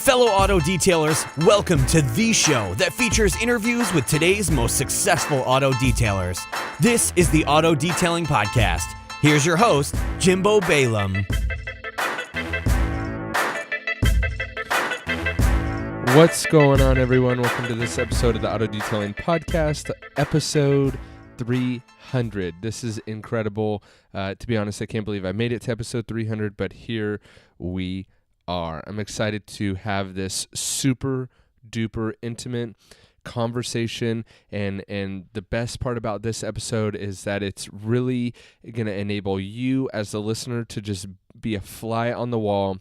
Fellow auto detailers, welcome to the show that features interviews with today's most successful auto detailers. This is the Auto Detailing Podcast. Here's your host, Jimbo Balaam. What's going on, everyone? Welcome to this episode of the Auto Detailing Podcast, episode 300. This is incredible. To be honest, I can't believe I made it to episode 300, but here we are. I'm excited to have this super duper intimate conversation, and the best part about this episode is that it's really going to enable you as the listener to just be a fly on the wall.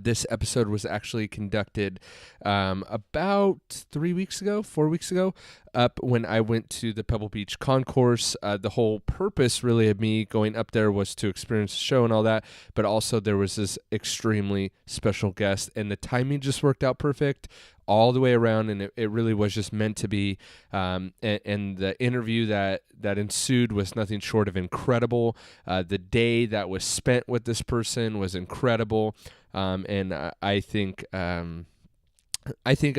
This episode was actually conducted about 4 weeks ago, up when I went to the Pebble Beach Concourse. The whole purpose really of me going up there was to experience the show and all that, but also there was this extremely special guest, and the timing just worked out perfect all the way around, and it really was just meant to be. And the interview that ensued was nothing short of incredible. The day that was spent with this person was incredible. And I think a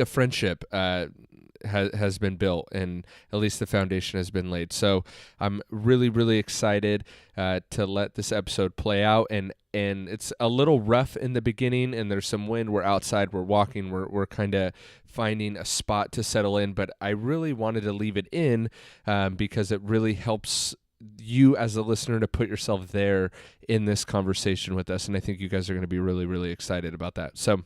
friendship has been built, and at least the foundation has been laid. So I'm really, really excited to let this episode play out. And it's a little rough in the beginning, and there's some wind. We're outside, we're walking, we're kind of finding a spot to settle in. But I really wanted to leave it in because it really helps you as a listener to put yourself there in this conversation with us. And I think you guys are going to be really, really excited about that. So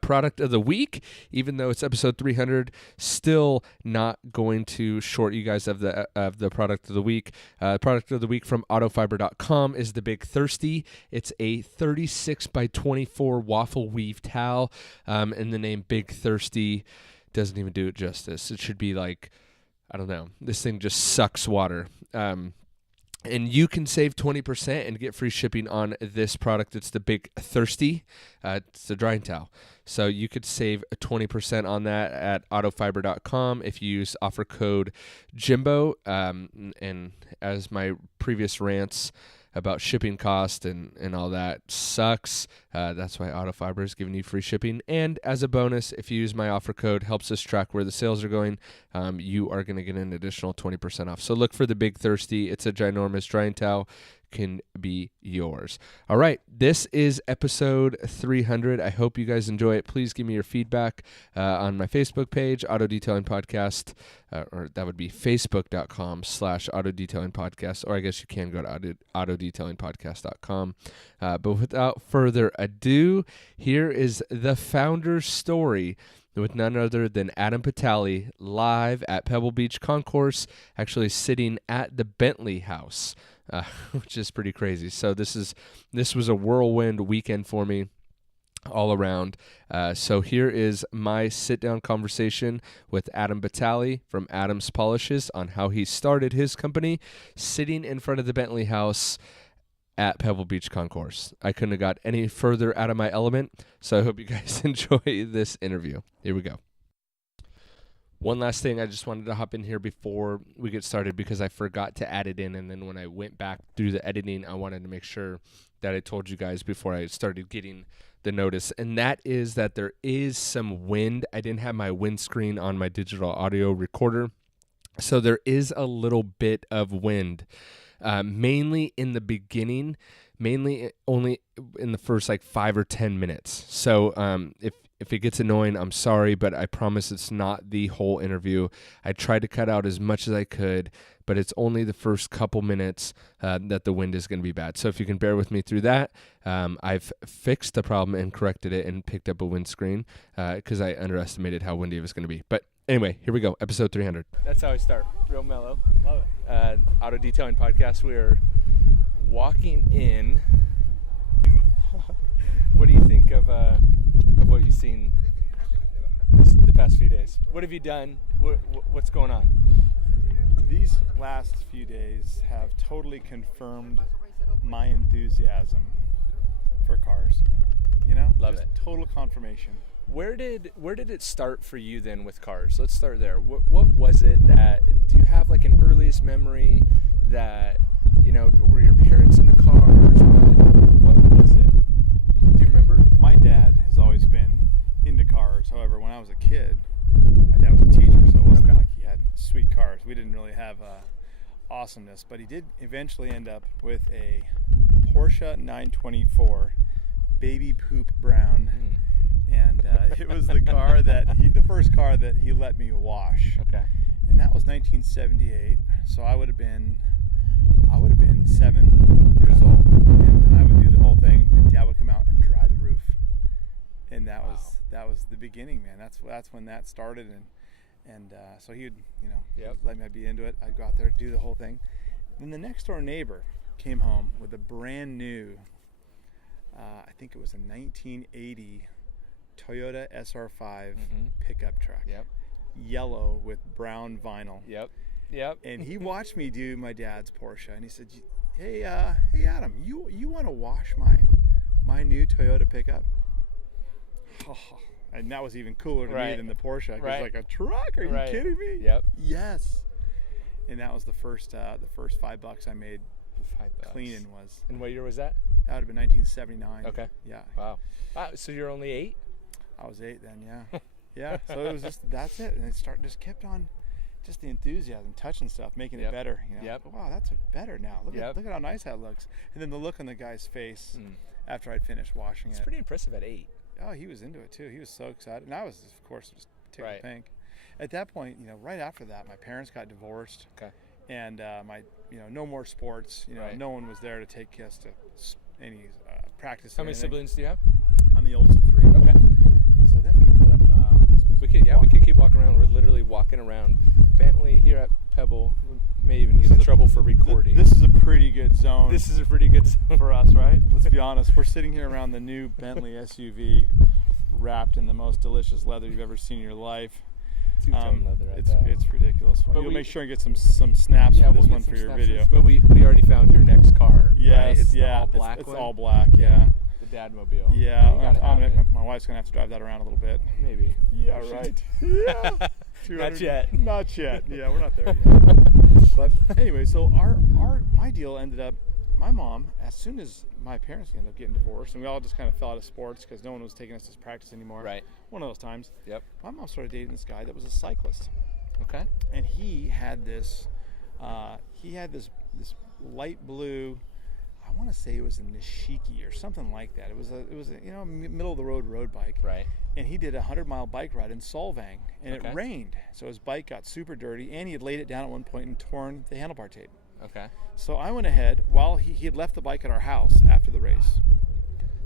product of the week, even though it's episode 300, still not going to short you guys of the product of the week. Product of the week from autofiber.com is the Big Thirsty. It's a 36 by 24 waffle weave towel. And the name Big Thirsty doesn't even do it justice. It should be like, I don't know, this thing just sucks water. And you can save 20% and get free shipping on this product. It's the Big Thirsty. It's a drying towel. So you could save 20% on that at autofiber.com if you use offer code Jimbo. And as my previous rants about shipping cost and all that sucks, that's why Autofiber is giving you free shipping. And as a bonus, if you use my offer code, helps us track where the sales are going, you are going to get an additional 20% off. So look for the Big Thirsty. It's a ginormous drying towel. Can be yours. All right, this is episode 300. I hope you guys enjoy it. Please give me your feedback on my Facebook page, Auto Detailing Podcast, or that would be facebook.com/Auto Detailing Podcast, or I guess you can go to autodetailingpodcast.com. But without further ado, here is the founder's story with none other than Adam Pitale, live at Pebble Beach Concourse, actually sitting at the Bentley House. Which is pretty crazy. So this was a whirlwind weekend for me all around. So here is my sit-down conversation with Adam Pitale from Adam's Polishes on how he started his company sitting in front of the Bentley House at Pebble Beach Concourse. I couldn't have got any further out of my element, so I hope you guys enjoy this interview. Here we go. One last thing, I just wanted to hop in here before we get started because I forgot to add it in, and then when I went back through the editing, I wanted to make sure that I told you guys before I started getting the notice, and that is that there is some wind. I didn't have my windscreen on my digital audio recorder, so there is a little bit of wind, mainly in the beginning, mainly only in the first like 5 or 10 minutes. So if it gets annoying, I'm sorry, but I promise it's not the whole interview. I tried to cut out as much as I could, but it's only the first couple minutes that the wind is going to be bad. So if you can bear with me through that, I've fixed the problem and corrected it and picked up a windscreen because I underestimated how windy it was going to be. But anyway, here we go, episode 300. That's how I start, real mellow. Love it. Auto Detailing Podcast, we are walking in. What do you think of what you've seen the past few days? What have you done? What's going on? These last few days have totally confirmed my enthusiasm for cars. You know? Love Just it. Total confirmation. Where did it start for you then with cars? Let's start there. What was it that, do you have like an earliest memory that, you know, were your parents into cars? What was it? Do you remember? My dad has always been we didn't really have awesomeness. But he did eventually end up with a Porsche 924 baby poop brown. And it was the first car that he let me wash. Okay. And that was 1978. So I would have been 7 years old, and I would do the whole thing. And Dad would come out and dry the roof, and that was the beginning, man. That's when that started, and so he would, Yep. let me be into it. I'd go out there, do the whole thing. Then the next door neighbor came home with a brand new, I think it was a 1980 Toyota SR5 pickup truck. Yep. Yellow with brown vinyl. Yep. And he watched me do my dad's Porsche, and he said, "Hey, Adam, you want to wash my new Toyota pickup?" Oh, and that was even cooler to me than the Porsche. It was like a truck. Are you kidding me? Yep. Yes. And that was the first $5 I made cleaning was. And what year was that? That would have been 1979. Okay. Yeah. Wow. So you're only 8? I was 8 then. Yeah. Yeah. So it was that's it, and it just kept on. Just the enthusiasm, touching stuff, making it better. Wow, that's better now. Look at how nice that looks. And then the look on the guy's face after I'd finished washing it. It's pretty impressive at 8. Oh, he was into it too. He was so excited, and I was, of course, just tickled pink. At that point, right after that, my parents got divorced. Okay. And my, no more sports. No one was there to take us to any practice. How many siblings do you have? I'm the oldest of 3. Okay. So then we ended up. We could keep walking around. We're literally walking around Bentley here at Pebble. We may even get in trouble for recording. This is a pretty good zone. This is a pretty good zone for us, right? Let's be honest. We're sitting here around the new Bentley SUV, wrapped in the most delicious leather you've ever seen in your life. Two-tone leather. It's ridiculous. But you'll make sure and get some snaps for this one for your video. But we already found your next car. Yes, right? It's the all black one. It's all black. Yeah. The Dadmobile. Yeah. My wife's gonna have to drive that around a little bit. Maybe. Yeah. Right. Yeah. Not yet. Not yet. Yeah, we're not there yet. But anyway, so my deal ended up. My mom, as soon as my parents ended up getting divorced, and we all just kind of fell out of sports because no one was taking us to practice anymore. Right. One of those times. Yep. My mom started dating this guy that was a cyclist. Okay. And he had this light blue. I want to say it was a Nishiki or something like that. It was a middle of the road bike. Right. And he did a 100-mile bike ride in Solvang, and it rained, so his bike got super dirty, and he had laid it down at one point and torn the handlebar tape. Okay. So I went ahead while he had left the bike at our house after the race.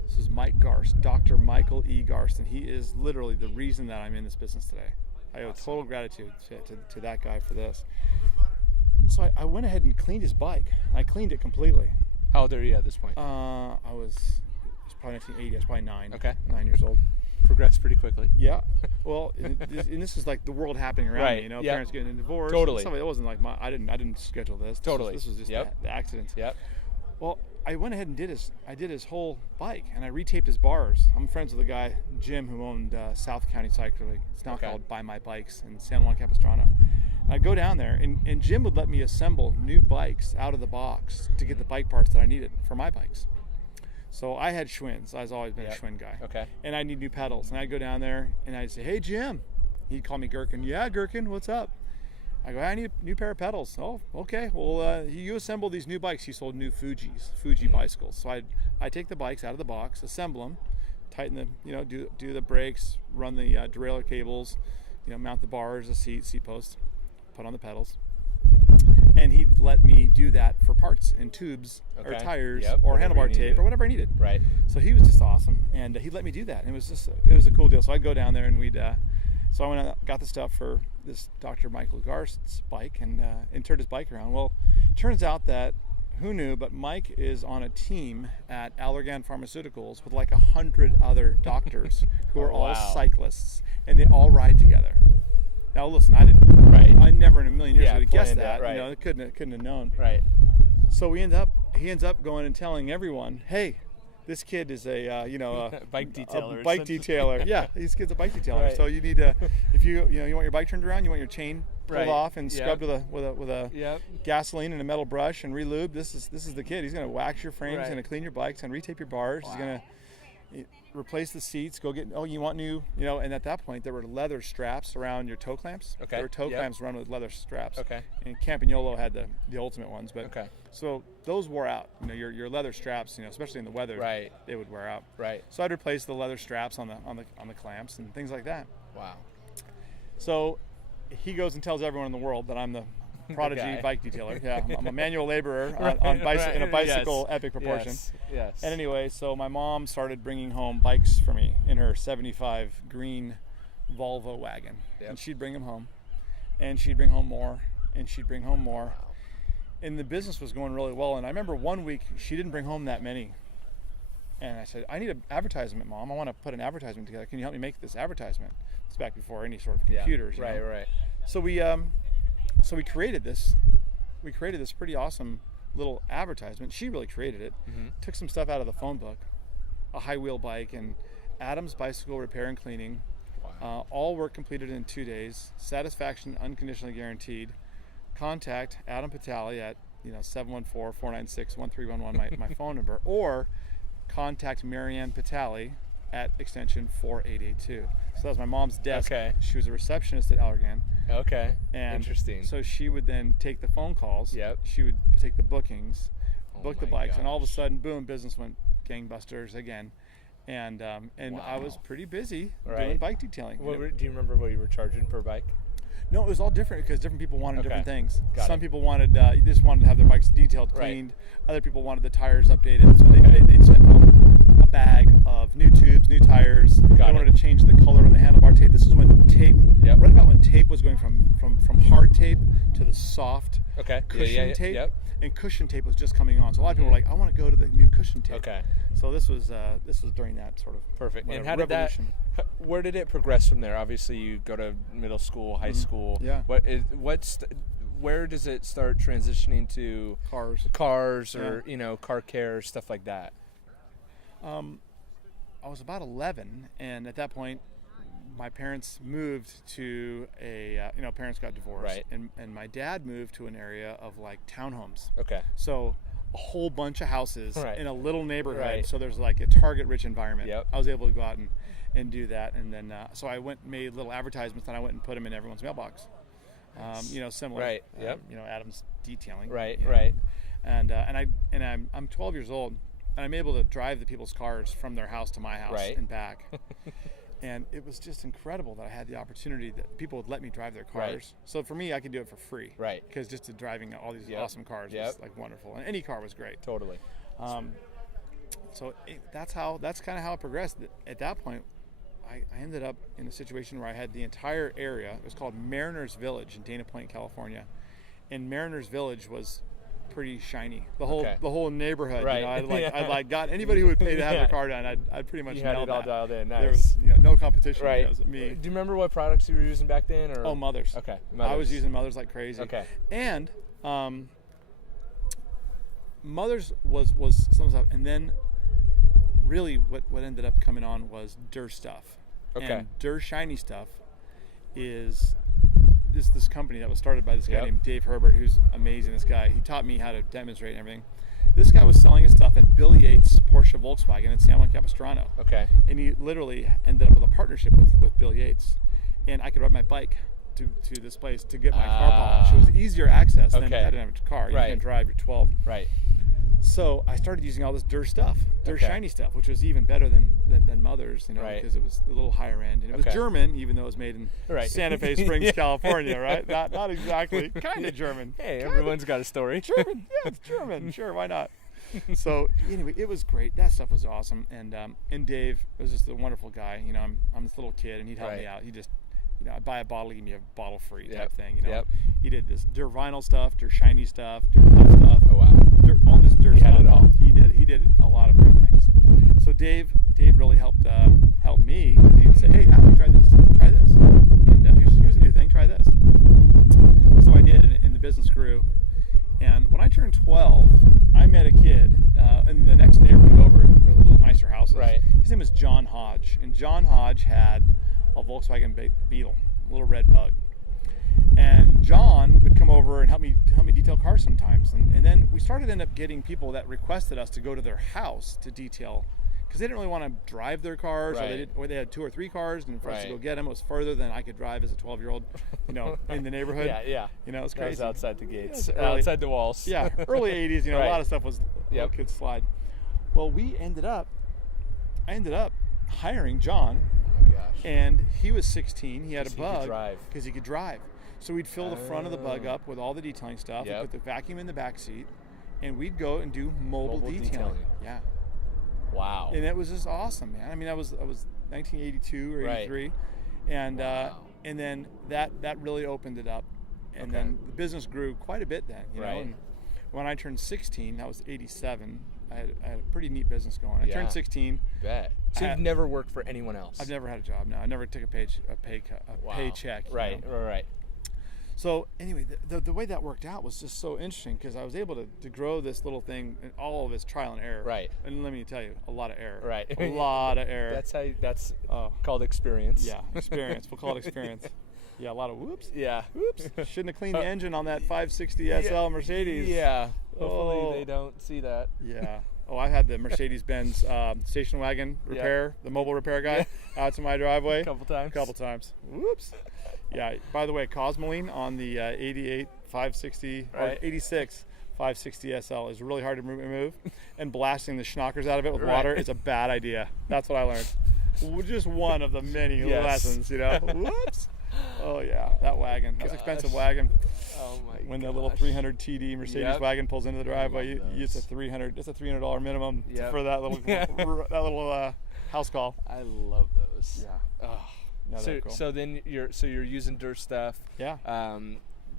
This is Mike Garst, Dr. Michael E. Garst, and he is literally the reason that I'm in this business today. I owe total gratitude to that guy for this. So I went ahead and cleaned his bike. I cleaned it completely. How old are you at this point? It was probably 1980. I was probably 9. Okay. 9 years old. Progressed pretty quickly. Yeah. Well, and this is like the world happening around me. Parents getting a divorce. Totally. It wasn't like I didn't schedule this. Totally. This was just the accident. Yep. Well, I went ahead and did his whole bike, and I retaped his bars. I'm friends with a guy, Jim, who owned South County Cycle League. It's now called Buy My Bikes in San Juan Capistrano. I'd go down there, and Jim would let me assemble new bikes out of the box to get the bike parts that I needed for my bikes. So I had Schwinn's. I've always been a Schwinn guy. Okay. And I need new pedals. And I'd go down there, and I'd say, "Hey, Jim." He'd call me Gherkin. "Yeah, Gherkin, what's up?" I go, "I need a new pair of pedals." "Oh, okay. Well, you assemble these new bikes." He sold new Fuji bicycles. So I take the bikes out of the box, assemble them, tighten the, do the brakes, run the derailleur cables, mount the bars, the seat posts, put on the pedals. And he'd let me do that for parts and tubes or tires or handlebar tape or whatever I needed. Right. So he was just awesome, and he'd let me do that. And it was a cool deal. So I'd go down there, and so I went and got the stuff for this Dr. Michael Garst's bike and turned his bike around. Well, turns out that, who knew, but Mike is on a team at Allergan Pharmaceuticals with like 100 other doctors who are all cyclists, and they all ride together. Now listen, I never in a million years would have guessed that. Right. Couldn't have known. Right. So he ends up going and telling everyone, "Hey, this kid is a bike detailer." A bike detailer. Yeah, this kid's a bike detailer. Right. So you need to, if you want your bike turned around, you want your chain pulled off and scrubbed with a gasoline and a metal brush and re-lubed. This is the kid. He's gonna wax your frame. He's gonna clean your bikes and retape your bars. He's gonna replace the seats, go get, you want new, and at that point there were leather straps around your toe clamps. Okay. There were toe clamps run with leather straps. Okay. And Campagnolo had the ultimate ones, but Okay. so those wore out. Your leather straps, especially in the weather, Right. they would wear out. Right. So I'd replace the leather straps on the clamps and things like that. Wow. So he goes and tells everyone in the world that I'm the prodigy guy. bike detailer. Yeah, I'm a manual laborer in a bicycle Yes. epic proportion. Yes. And anyway, so my mom started bringing home bikes for me in her 75 green Volvo wagon. Yep. And she'd bring them home. And she'd bring home more. And she'd bring home more. Wow. And the business was going really well. And I remember one week she didn't bring home that many. And I said, I need an advertisement, Mom. I want to put an advertisement together. Can you help me make this advertisement? It's back before any sort of computers. Yeah. Right. So we created this. We created this pretty awesome little advertisement. She really created it. Mm-hmm. Took some stuff out of the phone book, a high wheel bike, and Adam's Bicycle Repair and Cleaning. Wow. All work completed in 2 days. Satisfaction unconditionally guaranteed. Contact Adam Pitale at 714-496-1311, my phone number, or contact Marianne Pitale at extension 4882. So that was my mom's desk. Okay. She was a receptionist at Allergan. Okay. And interesting. So she would then take the phone calls. Yep. She would take the bookings, book the my bikes, and all of a gosh. sudden, boom, business went gangbusters again. And I was Wow. pretty busy Right. doing bike detailing. Do you remember what you were charging per bike? No, it was all different because different people wanted Okay. different things. Got Some it. people wanted just wanted to have their bikes detailed, Right. cleaned. Other people wanted the tires updated, so they'd send home a bag of new tubes, new tires. They Got wanted it. to change the color on the handlebar tape. This is when tape, Yep. right about when tape was going from hard tape to the soft Okay. cushion tape. Yep. And cushion tape was just coming on. So a lot of people were like, I want to go to the new cushion tape. Okay. So this was during that sort of Perfect. whatever, And how did revolution. where did it progress from there? Obviously, you go to middle school, high school. Yeah. Where does it start transitioning to Cars. or car care, stuff like that? I was about 11, and at that point, my parents moved to parents got divorced, Right. and my dad moved to an area of like townhomes. Okay. So a whole bunch of houses Right. in a little neighborhood. Right. So there's like a Target-rich environment. Yep. I was able to go out and do that, and then so I made little advertisements, and I went and put them in everyone's mailbox. Similar. Right. Yep. Adam's detailing. Right. you know. Right. And I'm 12 years old, and I'm able to drive the people's cars from their house to my house Right. and back. And it was just incredible that I had the opportunity that people would let me drive their cars. Right. So for me, I could do it for free. Right. Because just driving all these Yep. awesome cars Yep. was like wonderful, and any car was great. Totally. That's kind of how it progressed. At that point, I ended up in a situation where I had the entire area. It was called Mariners Village in Dana Point, California, and Mariners Village was pretty shiny. The whole neighborhood. Right. I'd got anybody who would pay to have their car done. I'd pretty much You had nailed it all that. dialed in. Nice. There was no competition. Right. It was me. Do you remember what products you were using back then? Or Mothers. Okay. I was using Mothers like crazy. Okay. And Mothers was some stuff, and then really what ended up coming on was Durr stuff. Okay. And Durr Shiny Stuff is this company that was started by this guy Yep. named Dave Herbert, who's amazing. This guy, he taught me how to demonstrate and everything. This guy was selling his stuff at Bill Yates Porsche Volkswagen in San Juan Capistrano. Okay. And he literally ended up with a partnership with Bill Yates. And I could ride my bike to this place to get my car polished. It was easier access than Okay. I didn't have a car. You Right. can't drive, you're 12. Right. So I started using all this Durr stuff, Durr Okay. Shiny stuff, which was even better than Mothers, Right. because it was a little higher end. And it was Okay. German, even though it was made in Right. Santa Fe Springs, California, right? Not exactly. Kind of German. Hey, everyone's got a story. German. Yeah, it's German. Sure, why not? So anyway, it was great. That stuff was awesome. And Dave was just a wonderful guy. I'm this little kid, and he'd help me Right. out. He just, I'd buy a bottle, he'd give me a bottle free type Yep. thing. Yep. He did this Durr vinyl stuff, Durr Shiny stuff, Durr tough stuff. Oh wow. All this Durr He stuff. had it all. He did a lot of great things. So Dave really helped me. He'd say, hey, Adam, try this, and here's a new thing, try this. So I did, and the business grew. And when I turned 12, I met a kid in the next neighborhood over, or the little nicer houses. Right. His name was John Hodge, and John Hodge had a Volkswagen Beetle, a little red bug. And John would come over and help me detail cars sometimes. And then we started end up getting people that requested us to go to their house to detail because they didn't really want to drive their cars, Right. or they had 2 or 3 cars, and for us to Right. go get them, it was further than I could drive as a 12-year-old, in the neighborhood. Yeah. It's That was crazy. outside the gates, Yeah, early- outside the walls. Yeah, early 80s, a Right. lot of stuff was could slide. Well, I ended up hiring John, Oh my gosh. and he was 16. He had a 'Cause he could bug drive. because he could drive. So we'd fill the front of the bug up with all the detailing stuff. Yep. We'd put the vacuum in the back seat, and we'd go and do mobile detailing. detailing. Yeah. Wow. And it was just awesome, man. I mean, I was 1982 or Right. 83, and Wow. and then that really opened it up, and Okay. then the business grew quite a bit then. Right. And when I turned 16, that was 87. I had a pretty neat business going. I Yeah. turned 16. Bet. So you've never worked for anyone else? I've never had a job. No, I never took a Wow. paycheck. Right. Right. So anyway, the way that worked out was just so interesting because I was able to grow this little thing, and all of it's trial and error. Right. And let me tell you, a lot of error. Right. A lot of error. That's Oh. called experience. Yeah, experience. We'll call it experience. Yeah, a lot of whoops. Yeah. Whoops. Shouldn't have cleaned the engine on that 560 SL Mercedes. Yeah. Hopefully Oh. they don't see that. Yeah. Oh, I had the Mercedes-Benz station wagon repair, the mobile repair guy, out to my driveway. A couple times. Whoops. Yeah. By the way, Cosmoline on the 88 560 or Right. 86 560 SL is really hard to remove, and blasting the schnockers out of it with Right. water is a bad idea. That's what I learned. Just one of the many Yes. lessons, Whoops. Oh yeah, that wagon. That's an expensive Gosh. wagon. Oh my When the little 300 TD Mercedes Yep. wagon pulls into the driveway, love it's a those. $300 minimum Yep. for that little house call. I love those. Yeah. Oh. No, So they're cool. so then you're using dirt stuff. Yeah.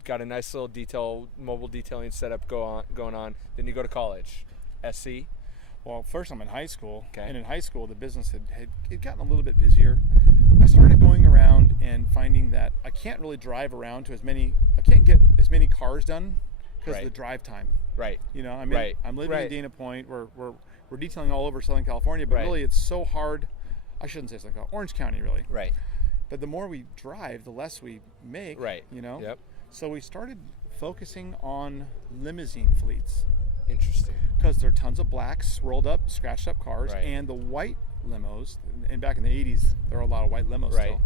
Got a nice little mobile detailing setup going on. Then you go to college, SC. Well, first I'm in high school, Okay. and in high school the business had gotten a little bit busier. I started going around and finding that I can't really drive around to I can't get as many cars done because Right. of the drive time. Right. I'm Right. I'm living in Right. Dana Point. We're detailing all over Southern California, but Right. really it's so hard. I shouldn't say Southern California, Orange County really. Right. But the more we drive, the less we make. Right. Yep. Yep. So we started focusing on limousine fleets Interesting. because there are tons of black, swirled up, scratched up cars, Right. and the white limos. And back in the 80s, there were a lot of white limos Right. still.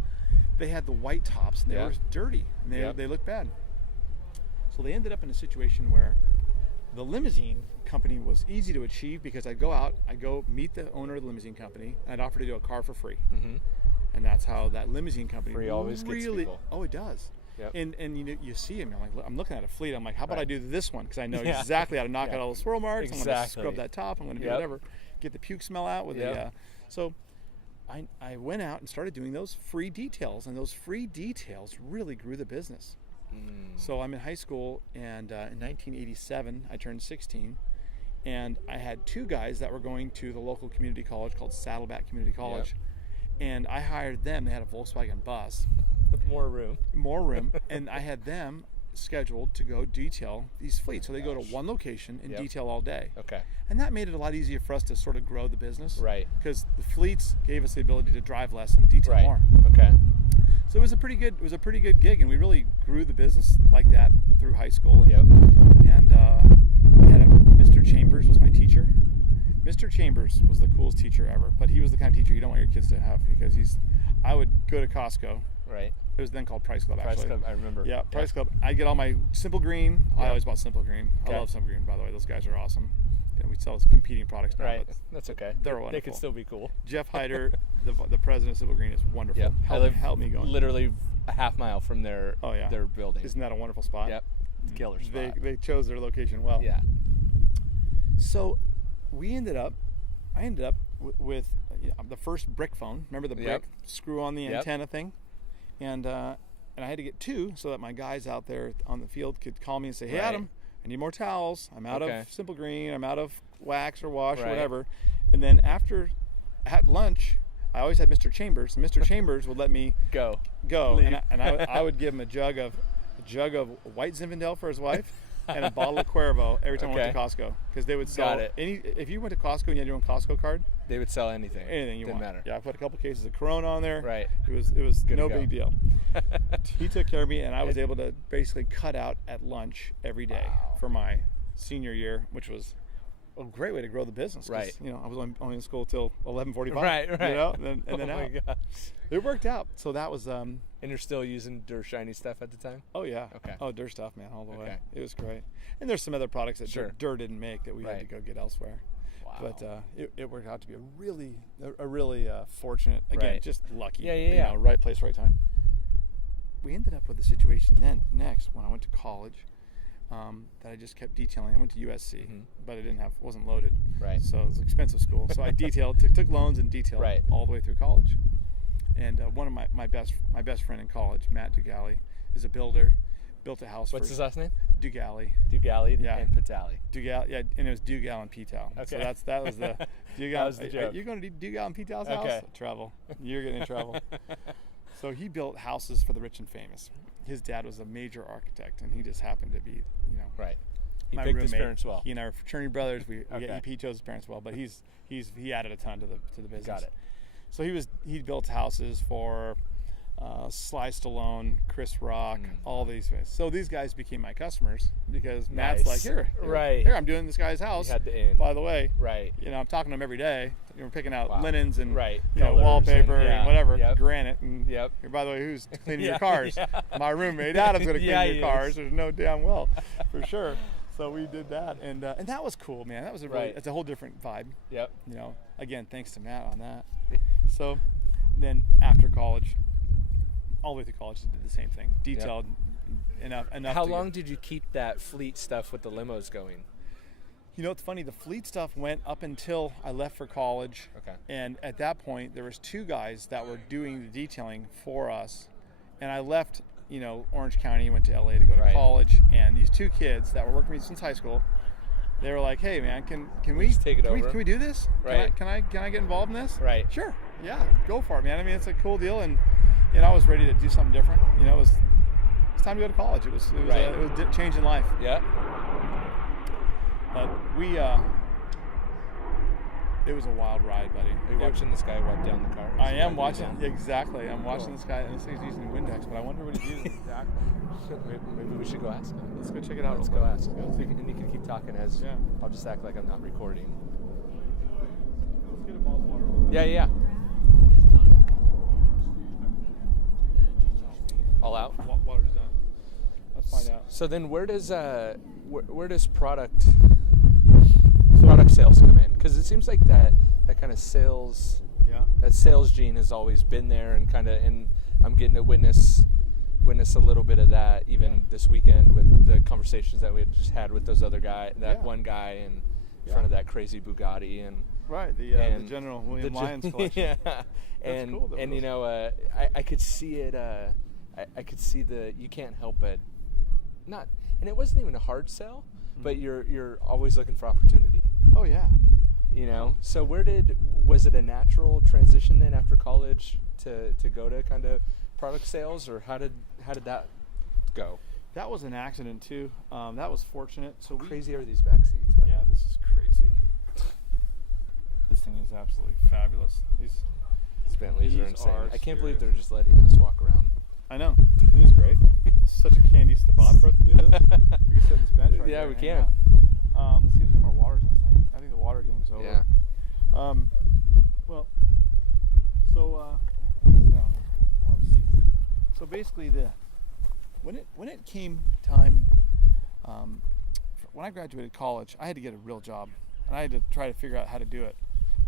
They had the white tops, and they Yeah. were dirty, and Yep. they looked bad. So they ended up in a situation where the limousine company was easy to achieve because I'd go meet the owner of the limousine company, and I'd offer to do a car for free. Mm-hmm. And that's how that limousine company Free always gets really. people. Oh, it does. Yep. And you see him. I'm looking at a fleet. I'm like, how about Right. I do this one because I know Yeah. exactly how to knock Yeah. out all the swirl marks. I'm going to Exactly. scrub that top. I'm going to do Yep. whatever. Get the puke smell out with Yep. So I went out and started doing those free details, and those free details really grew the business. So I'm in high school, and in 1987 I turned 16, and I had 2 guys that were going to the local community college called Saddleback Community College, and I hired them. They had a Volkswagen bus, More room. more room, and I had them scheduled to go detail these fleets. So they go to one location and Yep. detail all day, Okay. and that made it a lot easier for us to sort of grow the business, Right. because the fleets gave us the ability to drive less and detail Right. more. Okay. So it was a pretty good gig, and we really grew the business like that through high school. And, Yep. and we had Mr. Chambers was my teacher. Mr. Chambers was the coolest teacher ever, but he was the kind of teacher you don't want your kids to have because I would go to Costco. Right. It was then called Price Club, Price actually. Club, I remember. Yeah, Price Club. I get all my Simple Green. I Yeah. always bought Simple Green. Okay. I love Simple Green, by the way. Those guys are awesome. We sell competing products now. Right. But That's okay. they're They wonderful. could still be cool. Jeff Hyder, the president of Simple Green, is wonderful. Yep. I live Help me go. literally a half mile from their their building. Isn't that a wonderful spot? Yep. Killer spot. They chose their location well. Yeah. So I ended up with the first brick phone. Remember the brick Yep. screw on the Yep. antenna thing? And I had to get 2 so that my guys out there on the field could call me and say, hey, Right. Adam, I need more towels. I'm out Okay. of Simple Green. I'm out of wax or wash or Right. whatever. And then at lunch, I always had Mr. Chambers. And Mr. Chambers would let me Go. go, and I would give him a jug of white Zinfandel for his wife and a bottle of Cuervo every time I went to Costco, because they would sell Got it. if you went to Costco and you had your own Costco card, They would sell anything. anything you Didn't want. matter. Yeah, I put a couple cases of Corona on there. Right. It was Good to no go. big deal. He took care of me, and I was able to basically cut out at lunch every day Wow. for my senior year, which was a great way to grow the business. 'Cause, Right. I was only in school till 11:45. Right. And then Oh my out. gosh. It worked out. So that was. And you're still using Dur Shiny stuff at the time? Oh yeah. Okay. Oh, Dur stuff, man, all the way. Okay. It was great. And there's some other products that Sure. Dur didn't make that we had to go get elsewhere. Wow. But it worked out to be a really fortunate, again, Right. just lucky. Yeah. Right place, right time. We ended up with a situation then next when I went to college that I just kept detailing. I went to USC, but I wasn't loaded. Right. So it was an expensive school. So I took loans and detailed all the way through college. And one of my best friend in college, Matt Dugali, is a builder. Built a house. What's his last name? Dugali. Dugali Yeah. and Pitale. Dugal, yeah, and it was Dugal and Pitale. Okay. So that was the Dugal. That was the joke. You're going to Dugal and Pitale's Okay. house? Trouble. You're getting in trouble. So he built houses for the rich and famous. His dad was a major architect, and he just happened to be, Right. He my picked roommate. his parents well. He and I were fraternity brothers. Okay. He chose his parents well, but he added a ton to the business. Got it. So he built houses for Sly Stallone, Chris Rock, all these guys. So these guys became my customers because Matt's like, here, I'm doing this guy's house. You had the in. By the way, Right. I'm talking to him every day. We're picking out Wow. linens and Right. wallpaper Colors and whatever, Yep. granite. And Yep. by the way, who's cleaning Yeah, your cars? yeah. My roommate Adam's going to clean Yeah, your he cars. is. There's no damn well, for sure. So we did that, and that was cool, man. That was it's a whole different vibe. Yep. Again, thanks to Matt on that. So then after college, all the way through college, I did the same thing. Detailed enough. How long did you keep that fleet stuff with the limos going? It's funny. The fleet stuff went up until I left for college. Okay. And at that point, there was 2 guys that were doing the detailing for us, and I left. Orange County, went to LA to go to college, and these 2 kids that were working with me since high school, they were like, "Hey, man, can we just take it over? Can we do this? Right. Can I get involved in this? Right. Sure. Yeah. Go for it, man. I mean, it's a cool deal, and I was ready to do something different. It was time to go to college. It was changing life. Yeah. But it was a wild ride, buddy. Are you watching this guy wipe down the car? I am watching. Exactly. I'm watching this guy, and this thing's using Windex, but I wonder what he's using exactly. Maybe we should go ask him. Let's go check it out. Let's go ask him. And you can keep talking as Yeah. I'll just act like I'm not recording. Let's get a bottle of water. Yeah. All out. Water's done. Let's find out. So then, where does product sales come in? Because it seems like that kind of sales, that sales gene has always been there, and I'm getting to witness a little bit of that even this weekend with the conversations that we had just had with those other one guy in front of that crazy Bugatti and. Right, the General William Lyons collection. Yeah, and cool, I could see it. I could see you can't help but not, and it wasn't even a hard sell, but you're always looking for opportunity. Oh yeah. So was it a natural transition then after college to go to kind of product sales, or how did that go? That was an accident too. That was fortunate. So crazy are these back seats? Yeah, this is crazy. This thing is absolutely fabulous. These Bentleys are insane. I can't serious. believe they're just letting us walk around. I know. It is great. It's such a candy spot for us to do this. We can sit on this bench right Yeah, there we and can. hang out. Let's see if there's any more waters in this thing. I think the water game's over. Yeah. So basically, when it came time, when I graduated college, I had to get a real job, and I had to try to figure out how to do it.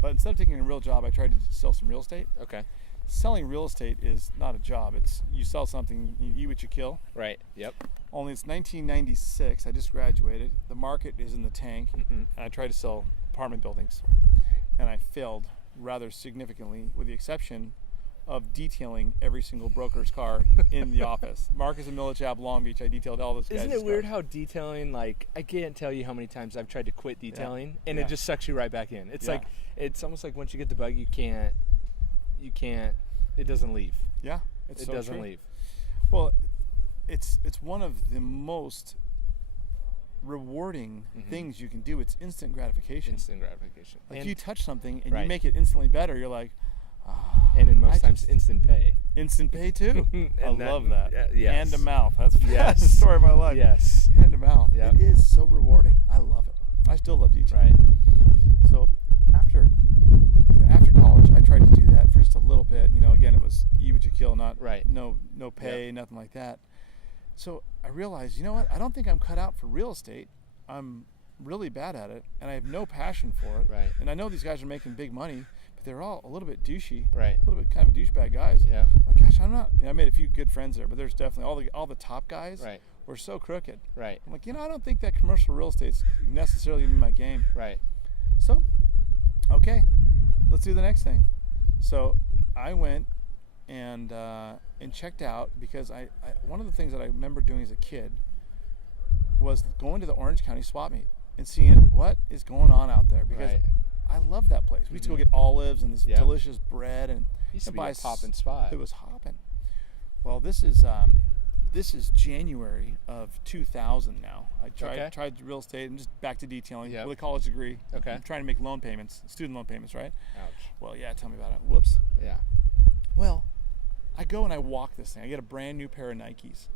But instead of taking a real job, I tried to sell some real estate. Okay. Selling real estate is not a job. It's you sell something, you eat what you kill. Right. Yep. Only it's 1996. I just graduated. The market is in the tank, and I tried to sell apartment buildings, and I failed rather significantly, with the exception of detailing every single broker's car in the office. Marcus and Millichap, Long Beach. I detailed all those guys. Isn't it weird how detailing, like, I can't tell you how many times I've tried to quit detailing, and it just sucks you right back in. It's like, it's almost like once you get the bug, you can't, it doesn't leave. Yeah, it doesn't leave. Well, it's one of the most rewarding things you can do. It's instant gratification. Like, and you touch something and you make it instantly better. You're like, and in most times, instant pay. Instant pay too. I love that. Yes. Hand to mouth. That's the story of my life. Yes. Hand to mouth. Yep. It is so rewarding. I love it. I still love detailing. Right. So after college, I tried to do that for just a little bit. Again, it was eat what you kill, not Right. no pay, nothing like that. So I realized, you know what? I don't think I'm cut out for real estate. I'm really bad at it, and I have no passion for it. Right. And I know these guys are making big money, but they're all a little bit douchey. Right. A little bit kind of douchebag guys. Yeah. Like, gosh, I'm not. I made a few good friends there, but there's definitely all the top guys. Right. Were so crooked. Right. I'm like, I don't think that commercial real estate's necessarily in my game. Right. So, okay, let's do the next thing. So I went and checked out, because I one of the things that I remember doing as a kid was going to the Orange County swap meet and seeing what is going on out there, because Right. I love that place. We used to go get olives and this Yep. delicious bread, and Used to be buy a poppin' spot. It was hopping. Well, this is January of 2000 now. I tried real estate and just back to detailing with a college degree. Okay. I'm trying to make student loan payments, right? Ouch. Well, yeah, tell me about it. Whoops. Yeah. Well, I go and I walk this thing. I get a brand new pair of Nikes,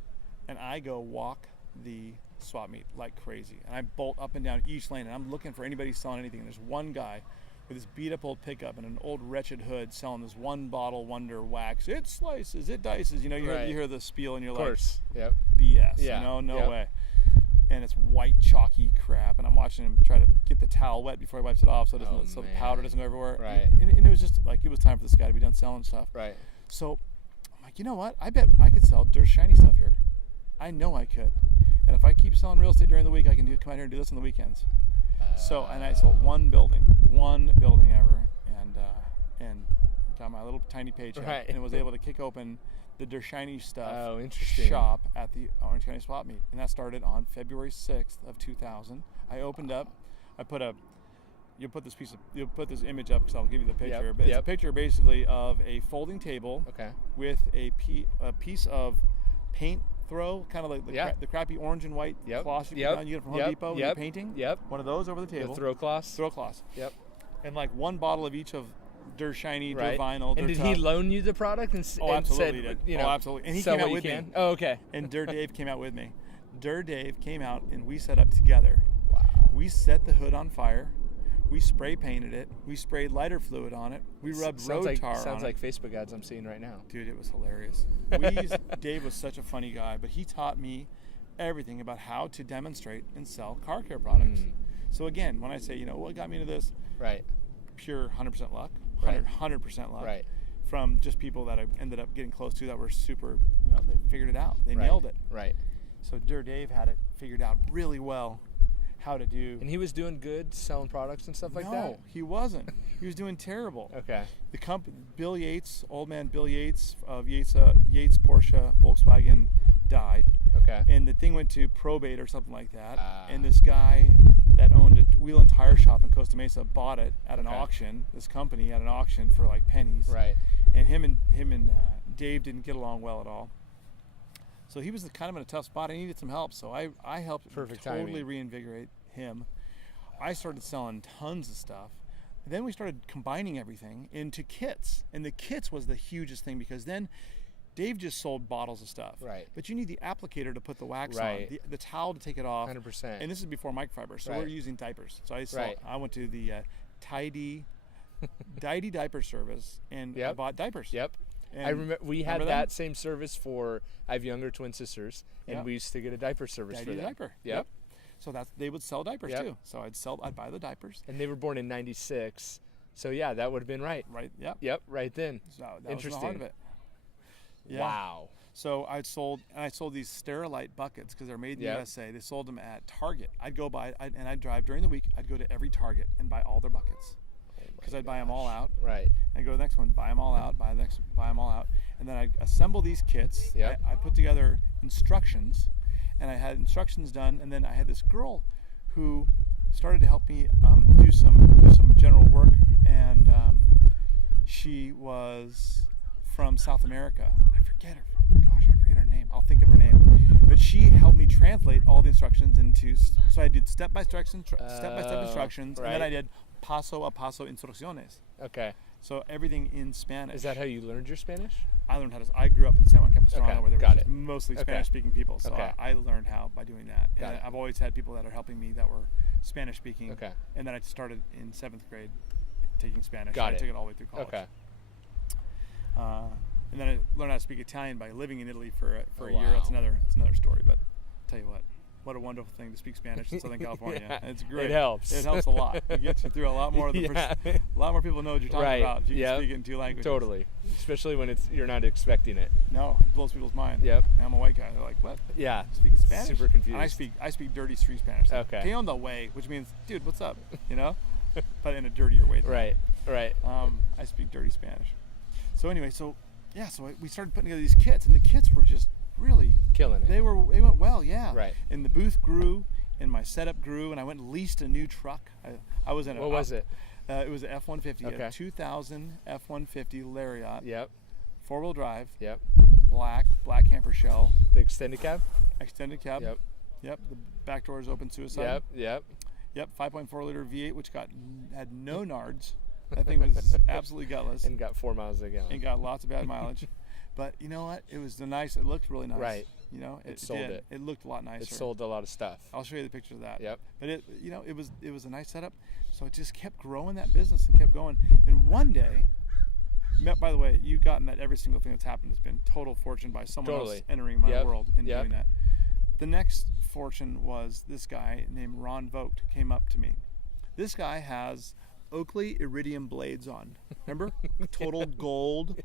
and I go walk the swap meet like crazy. And I bolt up and down each lane, and I'm looking for anybody selling anything. And there's one guy with this beat up old pickup and an old wretched hood selling this one bottle wonder wax. It slices, it dices. You hear the spiel, and you're Of course. like, Yep. BS. Yeah. No way. And it's white chalky crap, and I'm watching him try to get the towel wet before he wipes it off, so the powder doesn't go everywhere. Right. And it was just like, it was time for this guy to be done selling stuff. Right. So I'm like, you know what? I bet I could sell dirt shiny stuff here. I know I could. And if I keep selling real estate during the week, I can come out here and do this on the weekends. And I sold one building ever, and got my little tiny paycheck, Right. and was able to kick open the Dershiny stuff interesting. shop at the Orange County Swap Meet, and that started on February 6th of 2000. I opened up. You'll put this image up, because I'll give you the picture. But it's a picture basically of a folding table with a piece of paint throw, kind of like the crappy orange and white cloths you get from Home Depot when you're painting. Yep. One of those over the table. The throw cloths. Yep. And like one bottle of each of Dirt Shiny, Right. Dirt Vinyl, And Dirt did Tough. he loan you the product and absolutely said, did. Absolutely. And he sell came out what with you me. can? Oh, okay. And Dirt Dave came out with me. Dirt Dave came out, and we set up together. Wow. We set the hood on fire. We spray painted it. We sprayed lighter fluid on it. We rubbed road tar on it. Sounds like Facebook ads I'm seeing right now. Dude, it was hilarious. Dave was such a funny guy, but he taught me everything about how to demonstrate and sell car care products. So again, when I say, what got me into this? Right. Pure 100% luck. Right. 100% luck. Right. From just people that I ended up getting close to that were super, they figured it out. They nailed it. Right. So Dirt Dave had it figured out really well how to do. And he was doing good, selling products and stuff like that? No, he wasn't. He was doing terrible. Okay. The company, Bill Yates, old man Bill Yates of Yates Porsche Volkswagen, died. Okay. And the thing went to probate or something like that. And this guy that owned a wheel and tire shop in Costa Mesa bought it at an auction. This company at an auction for like pennies. Right. And him and Dave didn't get along well at all. So he was kind of in a tough spot. I needed some help, so I helped totally reinvigorate him. I started selling tons of stuff. And then we started combining everything into kits, and the kits was the hugest thing, because then Dave just sold bottles of stuff. Right. But you need the applicator to put the wax Right. on, the towel to take it off. 100%. And this is before microfiber, so Right. we're using diapers. So Right. I went to the Tidy diaper service, and I bought diapers. Yep. And I remember we had remember that them? same service for, I have younger twin sisters, and we used to get a diaper service for Tidy them. diaper. Yep. So they would sell diapers too. So I'd buy the diapers. And they were born in '96, so yeah, that would have been right. Right. Yep. Yep. Right then. So that Interesting. was the heart of it. Yeah. Wow. So I sold these Sterilite buckets, because they're made in the USA. They sold them at Target. I'd go buy, and I'd drive during the week. I'd go to every Target and buy all their buckets, because I'd buy them all out. Right. I'd go to the next one, buy them all out, buy them all out, and then I'd assemble these kits. Yep. I put together instructions, and I had instructions done, and then I had this girl who started to help me do some general work, and she was from South America. I forget her name. I'll think of her name. But she helped me translate all the instructions into. So I did step-by-step instructions, and then I did paso a paso instrucciones. Okay. So everything in Spanish. Is that how you learned your Spanish? I grew up in San Juan Capistrano, where there was just mostly Okay. Spanish-speaking people. So Okay. I learned how by doing that. Got And it. I've always had people that are helping me that were Spanish speaking. Okay. And then I started in 7th grade taking Spanish. Got I it. took it all the way through college. Okay. And then I learned how to speak Italian by living in Italy for a year. Wow. That's another story. But I'll tell you what a wonderful thing to speak Spanish in Southern California. Yeah, It's great. it helps. It helps a lot. It gets you through a lot more of the Yeah. a lot more people know what you're talking Right. about. You Yep. can speak it in 2 languages. Totally. Especially when you're not expecting it. No, it blows people's mind. Yep. And I'm a white guy. They're like, what? Yeah. Speaking Spanish? Super confused. And I speak dirty street Spanish. Like, Okay. "Que onda, way?" Which means, dude, what's up? You know? But in a dirtier way. than Right. Right. that. I speak dirty Spanish. So anyway, so we started putting together these kits, and the kits were just really Killing it. They went well, yeah. Right. And the booth grew, and my setup grew, and I went and leased a new truck. I was in What was it? It was an F-150, Okay. a 2000 F-150 Lariat, Yep. 4-wheel drive, Yep. black camper shell, The extended cab? extended cab. Yep. Yep. The back door is open suicide. Yep. Yep. 5.4 liter V8, which had no nards. That thing was absolutely gutless. And got 4 miles a gallon. And got lots of bad mileage. But you know what? It was it looked really nice. Right. You know, It sold did. it. It looked a lot nicer. It sold a lot of stuff. I'll show you the pictures of that. Yep. But it was a nice setup. So it just kept growing that business and kept going. And one day, by the way, you've gotten that every single thing that's happened has been total fortune by someone Totally. else entering my Yep. world and Yep. doing that. The next fortune was this guy named Ron Vogt came up to me. This guy has Oakley iridium blades on. Remember? Total gold.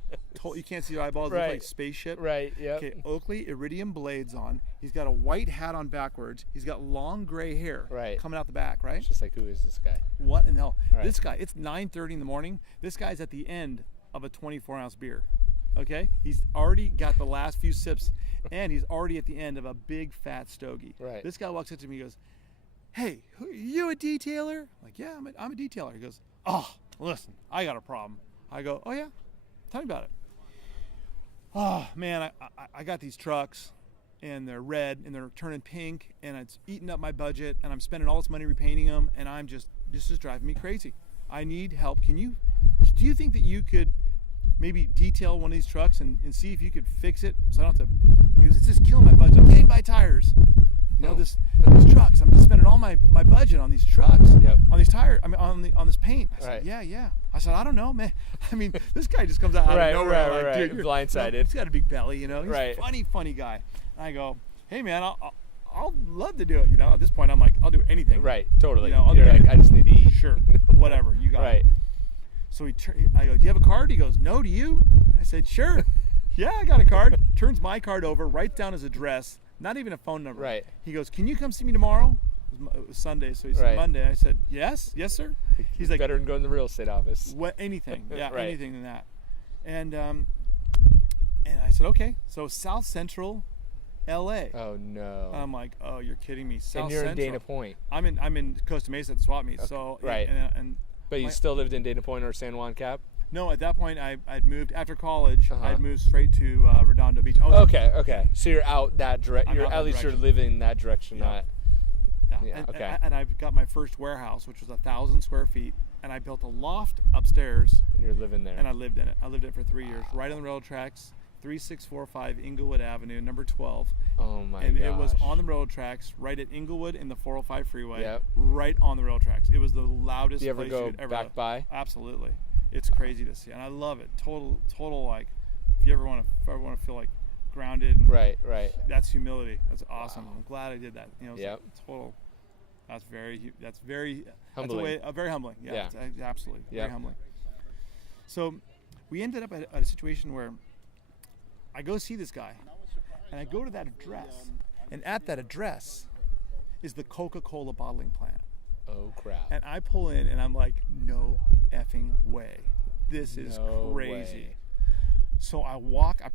You can't see your eyeballs. They look Right. like spaceship. Right. Yep. Okay, Oakley iridium blades on. He's got a white hat on backwards. He's got long gray hair Right. coming out the back, right? It's just like, who is this guy? What in the hell? Right. This guy, it's 9:30 in the morning. This guy's at the end of a 24-ounce beer. Okay? He's already got the last few sips, and he's already at the end of a big fat stogie. Right. This guy walks up to me and goes, "Hey, you a detailer?" I'm like, "Yeah, I'm a detailer." He goes, "Oh, listen, I got a problem." I go, "Oh yeah? Tell me about it." "Oh man, I got these trucks, and they're red, and they're turning pink, and it's eating up my budget, and I'm spending all this money repainting them, and this is driving me crazy. I need help. Do you think that you could maybe detail one of these trucks and see if you could fix it so I don't have to?" Because it's just killing my budget. I'm getting buy tires. You know, these trucks. I'm just spending all my budget on these trucks, Yep. on these tires. I mean, on this paint. I said, Right. yeah. I said, I don't know, man. I mean, this guy just comes out of Right, nowhere. right, like, right. Dude, Blindsided. He's got a big belly, you know. He's Right. a funny guy. And I go, "Hey, man, I'll love to do it." You know, at this point, I'm like, I'll do anything. Right. Totally. You know, I'll You're do like, anything. I just need to eat. Sure, whatever, you got Right. it. So I go, "Do you have a card?" He goes, "No, do you?" I said, "Sure." "Yeah, I got a card." Turns my card over, writes down his address, not even a phone number. Right. He goes, "Can you come see me tomorrow?" It was Sunday, so he said Right. Monday. I said, yes, sir. He's like, better than going to the real estate office. "What? Anything? Yeah, Right. anything than that." And I said, "Okay." So South Central, L.A. Oh no. I'm like, "Oh, you're kidding me." South and you're Central. in Dana Point. I'm in Costa Mesa at the swap meet. So Right. And But you still lived in Dana Point or San Juan Cap? no, at that point I'd moved after college. Uh-huh. I'd moved straight to Redondo Beach. Okay. So you're out that direction. I'm You're out at that least direction. you're living in that direction. Yeah. Not. Yeah, And, okay. and I've got my first warehouse, which was 1,000 square feet, and I built a loft upstairs, And you're living there. and I lived in it. I lived in it for 3 years, right on the railroad tracks, 3645 Inglewood Avenue, number 12. Oh my And gosh. it was on the railroad tracks, right at Inglewood and the 405 freeway, Yep. right on the railroad tracks. It was the loudest Do you ever place go you'd ever back by? Absolutely, it's crazy to see, and I love it. Total like, if you ever want to feel like grounded, and Right. that's humility. That's awesome. I'm glad I did that. You know, it's Yep. like total. That's very Humbling. That's very humbling. Yeah, Yeah. It's absolutely Yep. very humbling. So we ended up at a situation where I go see this guy, and I go to that address, and at that address is the Coca-Cola bottling plant. Oh crap. And I pull in, and I'm like, no effing way. This is No crazy. way. So I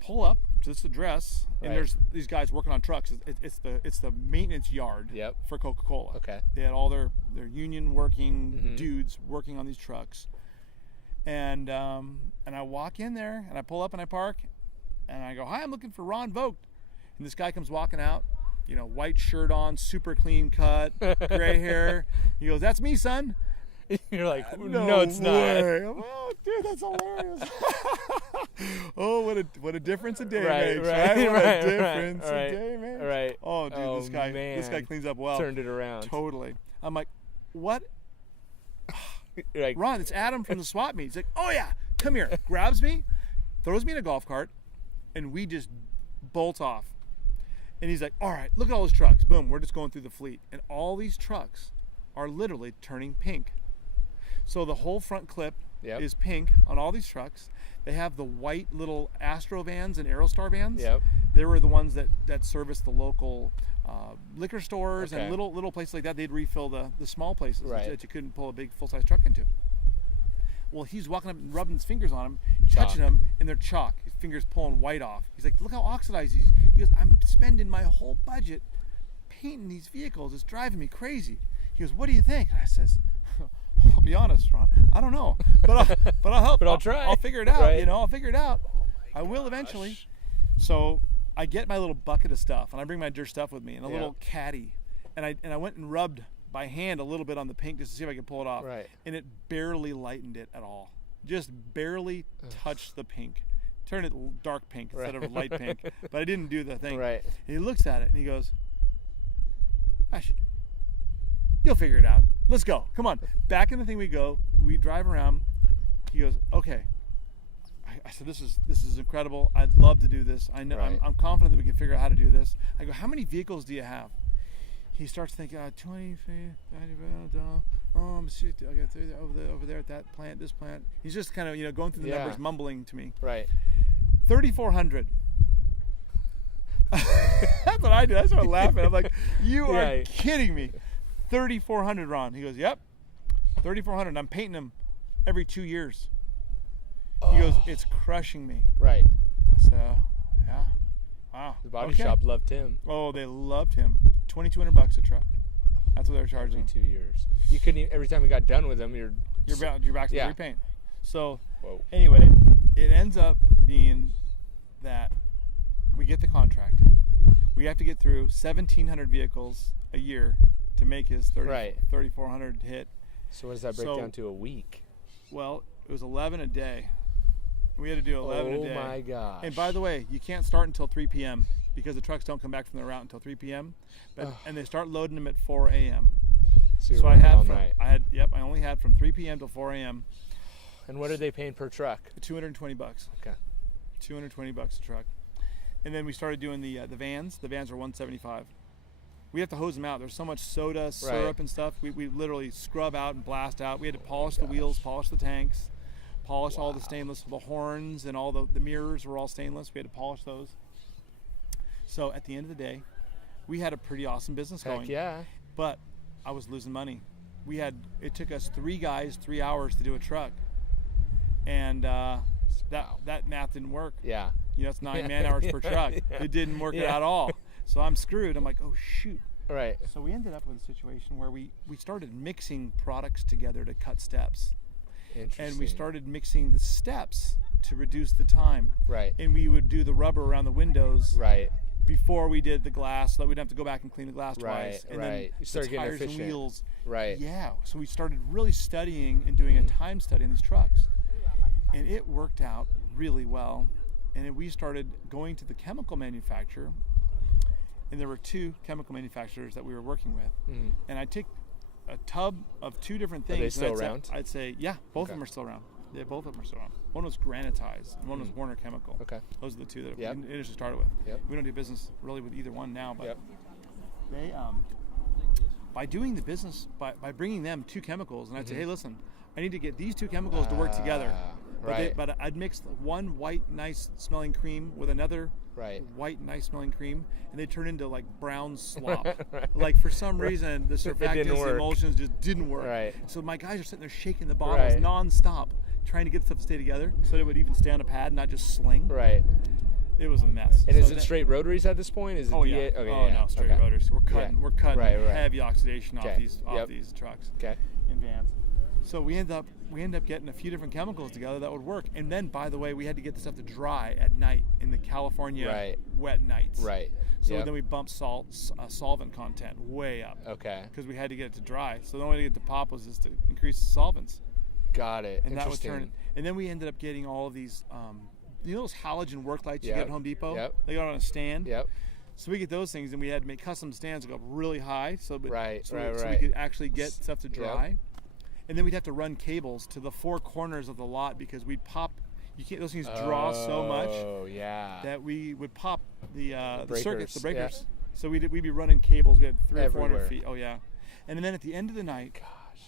pull up to this address, and Right. there's these guys working on trucks. It's the maintenance yard Yep. for Coca-Cola. Okay. They had all their union working Mhm. dudes working on these trucks. And I walk in there, and I pull up and I park, and I go, "Hi, I'm looking for Ron Vogt." And this guy comes walking out, you know, white shirt on, super clean cut, gray hair. He goes, "That's me, son." You're like, no, it's not. way. Oh, dude, that's hilarious. Oh, what a difference a day makes, right? What a difference a day makes. Right. Oh, dude, this guy man. cleans up well. Turned it around. Totally. I'm like, what? You're like, Ron, it's Adam from the swap meet. He's like, oh yeah, come here. Grabs me, throws me in a golf cart, and we just bolt off. And he's like, all right, look at all those trucks. Boom, we're just going through the fleet. And all these trucks are literally turning pink. So the whole front clip is pink on all these trucks. They have the white little Astro vans and Aerostar vans. Yep. They were the ones that service the local liquor stores and little places like that. They'd refill the small places that you couldn't pull a big full-size truck into. Well, he's walking up and rubbing his fingers on them, touching them, and they're chalk. His fingers pulling white off. He's like, look how oxidized he is. He goes, I'm spending my whole budget painting these vehicles. It's driving me crazy. He goes, what do you think? And I says, I'll be honest, Ron, I don't know, but I'll help. But I'll try. I'll figure it out. Right. I'll figure it out. I will eventually. So I get my little bucket of stuff, and I bring my dirt stuff with me, and a little caddy, and I went and rubbed by hand a little bit on the pink just to see if I could pull it off. Right. And it barely lightened it at all. Just barely touched the pink. Turned it dark pink instead of light pink. But I didn't do the thing. Right. And he looks at it and he goes, gosh, you'll figure it out. Let's go. Come on. Back in the thing we go. We drive around. He goes, okay. I said, this is incredible. I'd love to do this. I know. I'm confident that we can figure out how to do this. I go, how many vehicles do you have? He starts thinking, 20, 30, I got 30 over there at that plant, this plant. He's just kind of, going through the numbers, mumbling to me. Right. 3,400. That's what I do. I started laughing. I'm like, you are kidding me. 3,400, Ron. He goes, yep, 3,400. I'm painting them every 2 years. He goes, it's crushing me. Right. I said, yeah. Wow. The body shop loved him. Oh, they loved him. $2,200 a truck. That's what they were charging. Every 2 years. You couldn't even, every time we got done with them, you're back to the repaint. So anyway, it ends up being that we get the contract. We have to get through 1,700 vehicles a year to make his 3,400 hit. So what does that break down to a week? Well, it was 11 a day. We had to do 11 a day. Oh my gosh. And by the way, you can't start until 3 p.m. because the trucks don't come back from their route until 3 p.m. And they start loading them at 4 a.m. So I only had from 3 p.m. till 4 a.m. And what are they paying per truck? $220. Okay. $220 a truck. And then we started doing the vans. The vans are $175. We have to hose them out. There's so much soda, syrup, and stuff. We literally scrub out and blast out. We had to polish the wheels, polish the tanks, polish all the stainless, the horns, and all the mirrors were all stainless. We had to polish those. So at the end of the day, we had a pretty awesome business going. Heck yeah. But I was losing money. It took us 3 guys 3 hours to do a truck. And that math didn't work. Yeah. That's 9 man hours per truck. It didn't work at all. So I'm screwed. I'm like, oh shoot. Right. So we ended up with a situation where we started mixing products together to cut steps. Interesting. And we started mixing the steps to reduce the time. Right. And we would do the rubber around the windows. Right. Before we did the glass, so that we'd have to go back and clean the glass twice. And then you started the getting tires efficient. and wheels. Right. Yeah. So we started really studying and doing a time study on these trucks. And it worked out really well. And then we started going to the chemical manufacturer. And there were 2 chemical manufacturers that we were working with. And I'd take a tub of 2 different things. Are they still around? I'd say, yeah, both of them are still around. Yeah, both of them are still around. One was Granitize, and one was Warner Chemical. Okay. Those are the 2 that we initially started with. Yep. We don't do business really with either one now, but they, by doing the business, by bringing them 2 chemicals, and I'd say, hey, listen, I need to get these 2 chemicals to work together. But I'd mix one white, nice smelling cream with another white, nice smelling cream, and they turn into like brown slop. Like for some reason, the surfactants, the emulsions just didn't work. Right. So my guys are sitting there shaking the bottles nonstop, trying to get stuff to stay together so that it would even stay on a pad, not just sling. Right. It was a mess. And is it straight rotaries at this point? Is it no, straight rotaries. We're cutting heavy oxidation off these trucks and vans. So we end up getting a few different chemicals together that would work. And then, by the way, we had to get the stuff to dry at night in the California wet nights. Right. So then we bumped solvent content way up. Okay. Because we had to get it to dry. So the only way to get to pop was just to increase the solvents. Got it. And that was turning. And then we ended up getting all of these, those halogen work lights you get at Home Depot? Yep. They got on a stand? Yep. So we get those things, and we had to make custom stands that go up really high, so we Right. could actually get stuff to dry. And then we'd have to run cables to the four corners of the lot because we'd pop. You can't; those things draw so much that we would pop the circuits, the breakers. Yeah. So we'd be running cables. We had 300 or 400 Everywhere. feet. Oh yeah. And then at the end of the night,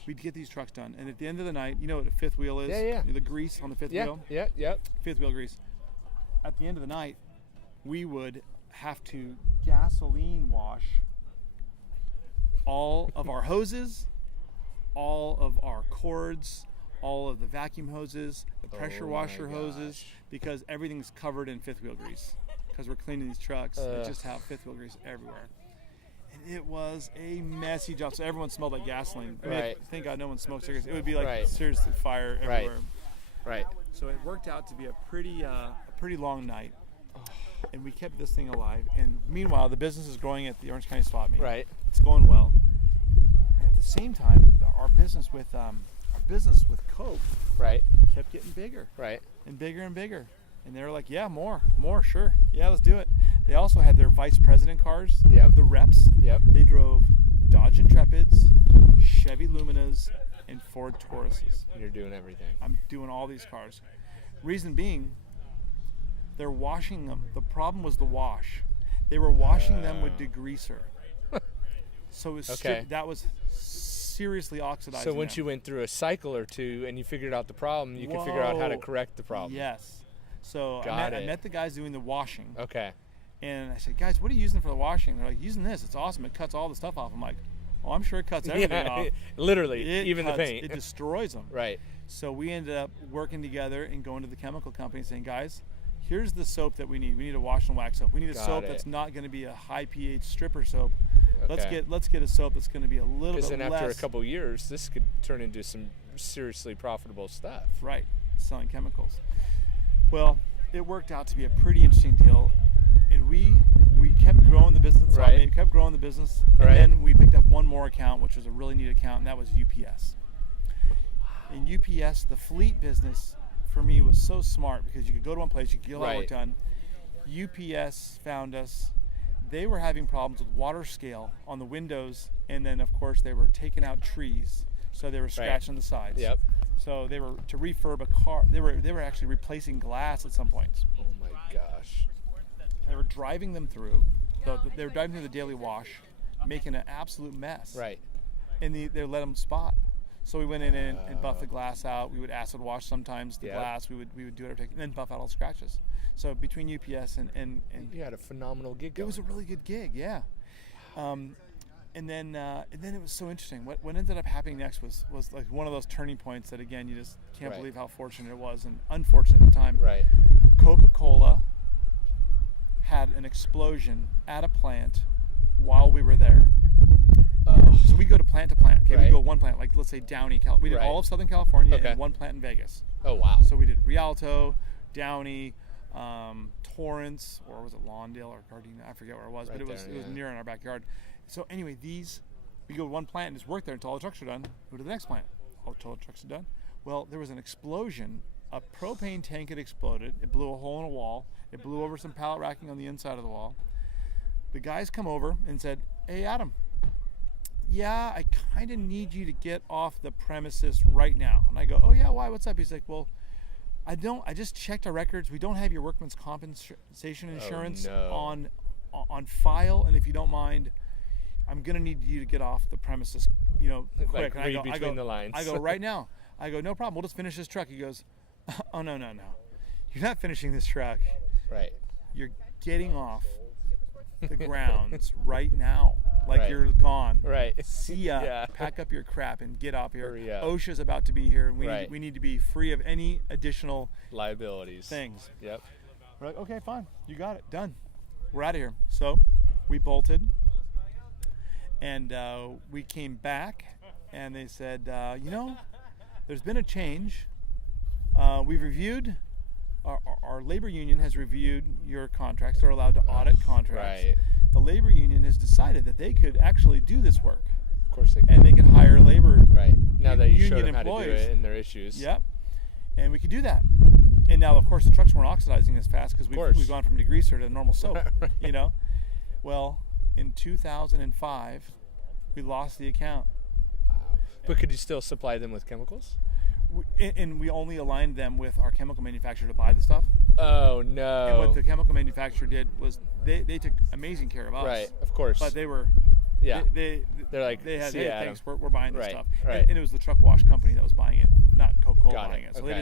we'd get these trucks done. And at the end of the night, you know what a fifth wheel is? Yeah. The grease on the fifth wheel. Yep. Fifth wheel grease. At the end of the night, we would have to gasoline wash all of our hoses, all of our cords, all of the vacuum hoses, the pressure washer hoses, because everything's covered in fifth wheel grease. Because we're cleaning these trucks that just have fifth wheel grease everywhere. And it was a messy job. So everyone smelled like gasoline. I mean, thank God no one smoked cigarettes. It would be like seriously fire everywhere. Right. So it worked out to be a pretty long night. And we kept this thing alive. And meanwhile, the business is growing at the Orange County Swap Meet. Right. It's going well. And at the same time, our business with Coke kept getting bigger. Right. And bigger and bigger. And they were like, yeah, more, sure. Yeah, let's do it. They also had their vice president cars, the reps. Yep. They drove Dodge Intrepids, Chevy Luminas, and Ford Tauruses. You're doing everything. I'm doing all these cars. Reason being, they're washing them. The problem was the wash. They were washing them with degreaser. So it was that was seriously oxidizing. So once you went through a cycle or two and you figured out the problem, you could figure out how to correct the problem. Yes. So I met the guys doing the washing. Okay. And I said, guys, what are you using for the washing? They're like, using this. It's awesome. It cuts all the stuff off. I'm like, well, I'm sure it cuts everything off. Literally, even cuts, the paint. It destroys them. Right. So we ended up working together and going to the chemical company and saying, guys, here's the soap that we need. We need a wash and wax soap. We need a soap that's not going to be a high pH stripper soap. Okay. Let's get a soap that's going to be a little bit less. Because then after a couple years, this could turn into some seriously profitable stuff. Right, selling chemicals. Well, it worked out to be a pretty interesting deal, and we kept growing the business. Right. Kept growing the business, and then we picked up one more account, which was a really neat account, and that was UPS. In UPS, the fleet business for me was so smart because you could go to one place, you could get a lot of work done. UPS found us. They were having problems with water scale on the windows, and then of course they were taking out trees, so they were scratching the sides. Yep. So they were to refurb a car. They were actually replacing glass at some points. Oh my gosh. They were driving them through. They were driving through the daily wash, making an absolute mess. Right. And they let them spot. So we went in and buffed the glass out. We would acid wash sometimes the glass. We would do everything, and then buff out all the scratches. So between UPS and you had a phenomenal gig going. It was a really good gig, yeah. And then it was so interesting. What ended up happening next was like one of those turning points that, again, you just can't believe how fortunate it was and unfortunate at the time. Right. Coca-Cola had an explosion at a plant while we were there. So we go to plant. Okay, we go one plant, like let's say Downey, we did all of Southern California and one plant in Vegas. Oh wow! So we did Rialto, Downey, Torrance, or was it Lawndale or Gardena? I forget where it was, but it was near in our backyard. So anyway, we go to one plant and just work there until all the trucks are done. Go to the next plant until the trucks are done. Well, there was an explosion. A propane tank had exploded. It blew a hole in a wall. It blew over some pallet racking on the inside of the wall. The guys come over and said, "Hey, Adam. Yeah, I kind of need you to get off the premises right now." And I go, "Oh yeah, why? What's up?" He's like, "Well, I just checked our records. We don't have your workman's compensation insurance on file, and if you don't mind, I'm gonna need you to get off the premises, quick." Like and read between the lines. I go, "Right now." I go, "No problem. We'll just finish this truck." He goes, "Oh no. You're not finishing this truck. Right. You're getting off the grounds right now. Like you're gone. Right. See ya. Yeah. Pack up your crap and get off here. Hurry up. OSHA's about to be here, and we need to be free of any additional liabilities. Things." Yep. We're like, "Okay, fine. You got it. Done. We're out of here." So we bolted, and we came back, and they said, there's been a change. We've reviewed. Our labor union has reviewed your contracts. They're allowed to audit contracts. Right. The labor union has decided that they could actually do this work. Of course they can. And they could hire labor. Right. Now that you showed them how employees. to do it and their issues. Yep. And we could do that. And now, of course, the trucks weren't oxidizing as fast because we've gone from degreaser to normal soap. Well, in 2005, we lost the account. Wow. But could you still supply them with chemicals? And we only aligned them with our chemical manufacturer to buy the stuff. Oh, no. And what the chemical manufacturer did was they took amazing care of us. Right, of course. But they were, yeah. they're like, they had, see, hey, Adam. thanks, we're buying this Right, stuff. right. And it was the truck wash company that was buying it, not Coca-Cola Got buying it, it. So okay. they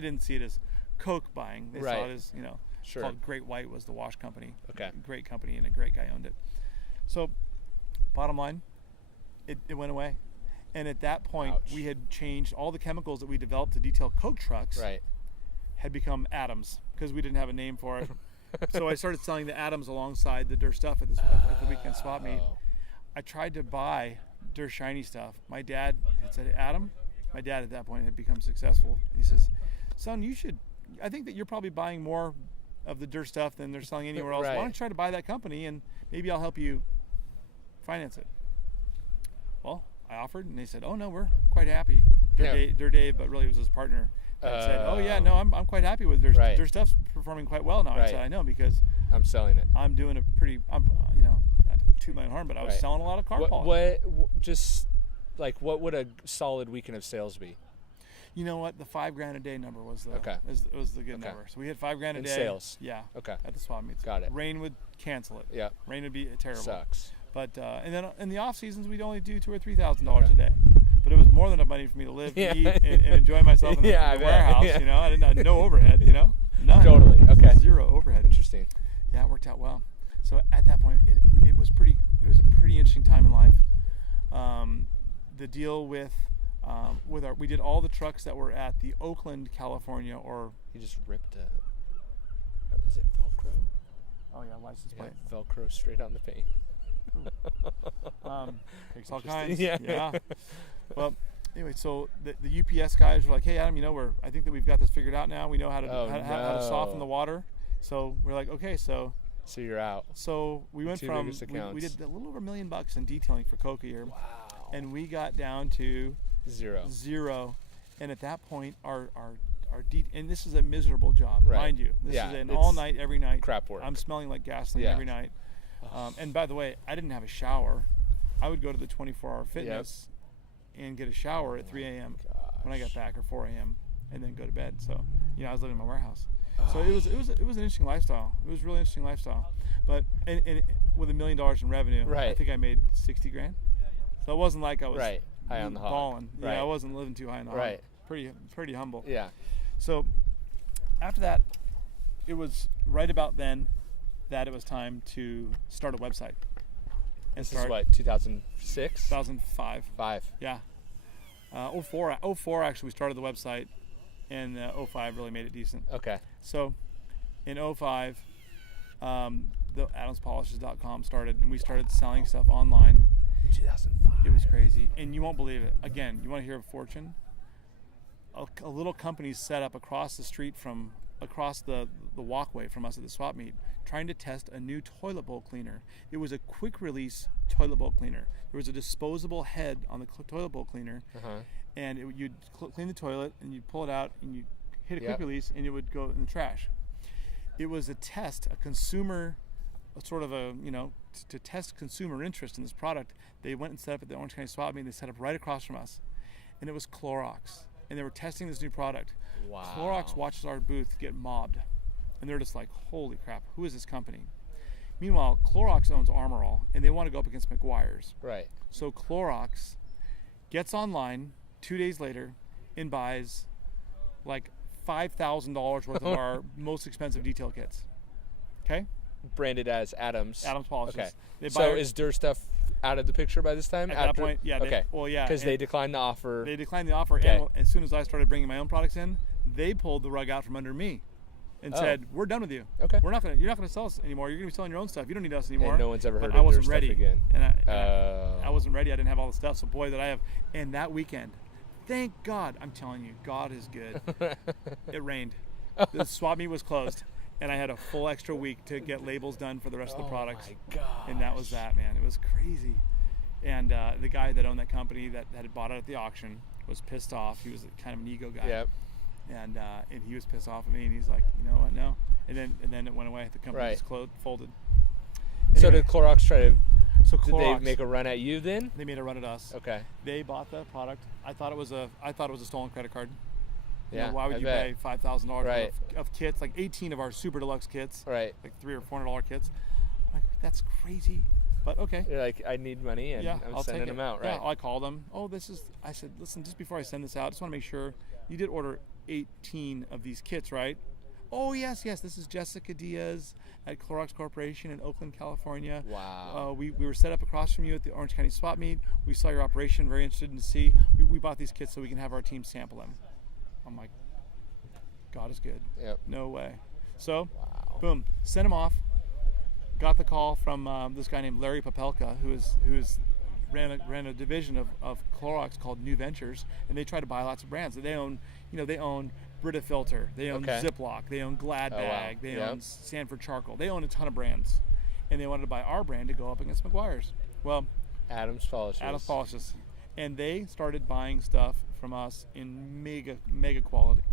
didn't see it as Coke buying. They Right. saw it as, Sure. called Great White was the wash company. Okay. Great company, and a great guy owned it. So, bottom line, it went away. And at that point, Ouch. we had changed all the chemicals that we developed to detail Coke trucks Right. had become Atoms because we didn't have a name for it. So I started selling the Atoms alongside the Dirt stuff at the weekend swap meet. Oh. I tried to buy Dirt Shiny stuff. My dad had said, Adam, my dad at that point had become successful. He says, son, I think that you're probably buying more of the Dirt stuff than they're selling anywhere else. Right. Why don't you try to buy that company and maybe I'll help you finance it? Well, I offered and they said, oh no, we're quite happy. Dirt Dave, but really it was his partner. Said, oh yeah, no, I'm quite happy with Dirt. Right. Dirt stuff's performing quite well now. Right. I said, I know because I'm selling it. I'm doing not to toot my own horn, but I was Right. selling a lot of car polish. What would a solid weekend of sales be? You know what? The $5,000 a day number was the Okay. was the good Okay. number. So we hit $5,000 a In day. sales. Yeah. Okay. At the swap meets. Got it. Rain would cancel it. Yeah. Rain would be terrible. Sucks. But and then in the off seasons we'd only do $2,000 or $3,000 a day. But it was more than enough money for me to live, and eat, and enjoy myself in the, Yeah, in the I bet. warehouse. Yeah. I didn't have no overhead. None. Totally. Okay. Zero overhead. Interesting. Yeah, it worked out well. So at that point, it was a pretty interesting time in life. The deal with we did all the trucks that were at the Oakland, California, or You just ripped is it Velcro? oh yeah, license plate. Yeah, Velcro straight on the paint. Takes all kinds. Interesting. Yeah. Well, anyway, so the UPS guys were like, "Hey, Adam, I think that we've got this figured out now. We know how to how to soften the water." So we're like, "Okay, so you're out. So we went Two from biggest we accounts. did a little over $1 million in detailing for Coke a year, Wow. and we got down to Zero. And at that point, our and this is a miserable job, Right. mind you. This Yeah, is an it's all night, every night. crap work. I'm smelling like gasoline Yeah. every night. And by the way, I didn't have a shower. I would go to the 24-hour fitness and get a shower at 3 a.m. when I got back, or 4 a.m. and then go to bed. So I was living in my warehouse. So it was an interesting lifestyle. It was a really interesting lifestyle. But and with $1 million in revenue, Right. I think I made $60,000. So it wasn't like I was Right. High on the hog. balling. Right. Yeah, I wasn't living too high on the hog. Right. Pretty humble. Yeah. So after that, it was right about then that it was time to start a website. And This is start what, 2006? 2005. 5. Yeah. 04 actually we started the website, and 05 really made it decent. Okay. So in 05, the AdamsPolishes.com started, and we started selling stuff online. 2005. It was crazy, and you won't believe it. Again, you want to hear a fortune? A little company set up across the street across the walkway from us at the swap meet, trying to test a new toilet bowl cleaner. It was a quick release toilet bowl cleaner. There was a disposable head on the toilet bowl cleaner, and you'd clean the toilet, and you'd pull it out, and you'd hit a quick release, and it would go in the trash. It was a test, a consumer, to test consumer interest in this product. They went and set up at the Orange County swap meet. They set up right across from us, and it was Clorox. And they were testing this new product. Wow. Clorox watches our booth get mobbed, and they're just like, holy crap, who is this company? Meanwhile, Clorox owns Armor All, and they want to go up against McGuire's. Right. So Clorox gets online 2 days later and buys like $5,000 worth of our most expensive detail kits. Okay? Branded as Adams. Adams Polishes. Okay. They buy So our- is Dirt Stuff out of the picture by this time? At that point, yeah. Okay. Because and they declined the offer. They declined the offer, Okay. and as soon as I started bringing my own products in, they pulled the rug out from under me and said, "We're done with you. Okay. You're not gonna sell us anymore. You're gonna be selling your own stuff. You don't need us anymore." And no one's ever heard But I of wasn't Dirt Stuff ready again. and I wasn't ready. I didn't have all the stuff. So boy, that I have. And that weekend, thank God, I'm telling you, God is good. It rained. The swap meet was closed, and I had a full extra week to get labels done for the rest of the products. my gosh. And that was that, man. It was crazy. And the guy that owned that company that had bought it at the auction was pissed off. He was kind of an ego guy. Yep. And he was pissed off at me, and he's like, you know what, no. And then it went away. The company Right. just folded. So did Clorox try to? So Did Clorox, they make a run at you then? They made a run at us. Okay. They bought the product. I thought it was a stolen credit card. You Yeah. know, why would I you bet. pay $5,000 Right. of kits, like 18 of our super deluxe kits, Right. like $300 or $400 kits? I'm like, that's crazy. But okay. You're like, I need money, and Yeah, I'm I'll sending take it. them out, right? Yeah, I called them. I said, listen, just before I send this out, I just want to make sure you did order 18 of these kits, right? Oh, yes. This is Jessica Diaz at Clorox Corporation in Oakland, California. Wow. We were set up across from you at the Orange County Swap Meet. We saw your operation, very interested in to see. We bought these kits so we can have our team sample them. I'm like, God is good. Yep. No way. So, Wow. boom, sent them off. Got the call from this guy named Larry Popelka, who ran a division of Clorox called New Ventures, and they try to buy lots of brands. They own Brita Filter, they own Okay. Ziploc, they own Glad Oh, wow. Bag, they Yep. own Sanford Charcoal. They own a ton of brands, and they wanted to buy our brand to go up against McGuire's. Well, Adam's Polishes. and they started buying stuff from us in mega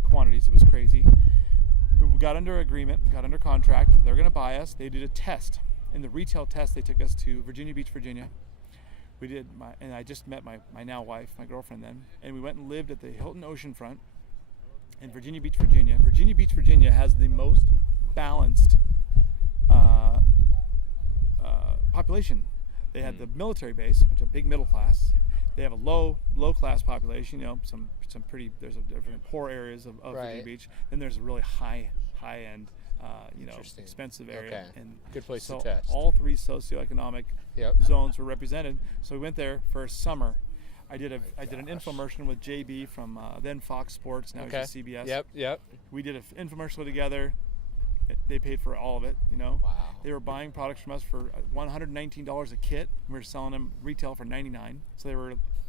quantities. It was crazy. We got under agreement, got under contract. They're going to buy us. They did a test. In the retail test, they took us to Virginia Beach, Virginia. And I just met my now wife, my girlfriend then, and we went and lived at the Hilton Oceanfront in Virginia Beach, Virginia. Virginia Beach, Virginia has the most balanced population. They had the military base, which is a big middle class. They have a low class population. You know, some pretty. There's different poor areas of Virginia Right. Beach. Then there's a really high end, Interesting. expensive area. Okay. And Good place so to test. all three socioeconomic Yep. zones were represented. So we went there for a summer. I did an infomercial with JB from then Fox Sports. Now Okay. he's at CBS. Yep. We did an infomercial together. They paid for all of it, you know. Wow. They were buying products from us for $119 a kit. We were selling them retail for $99. So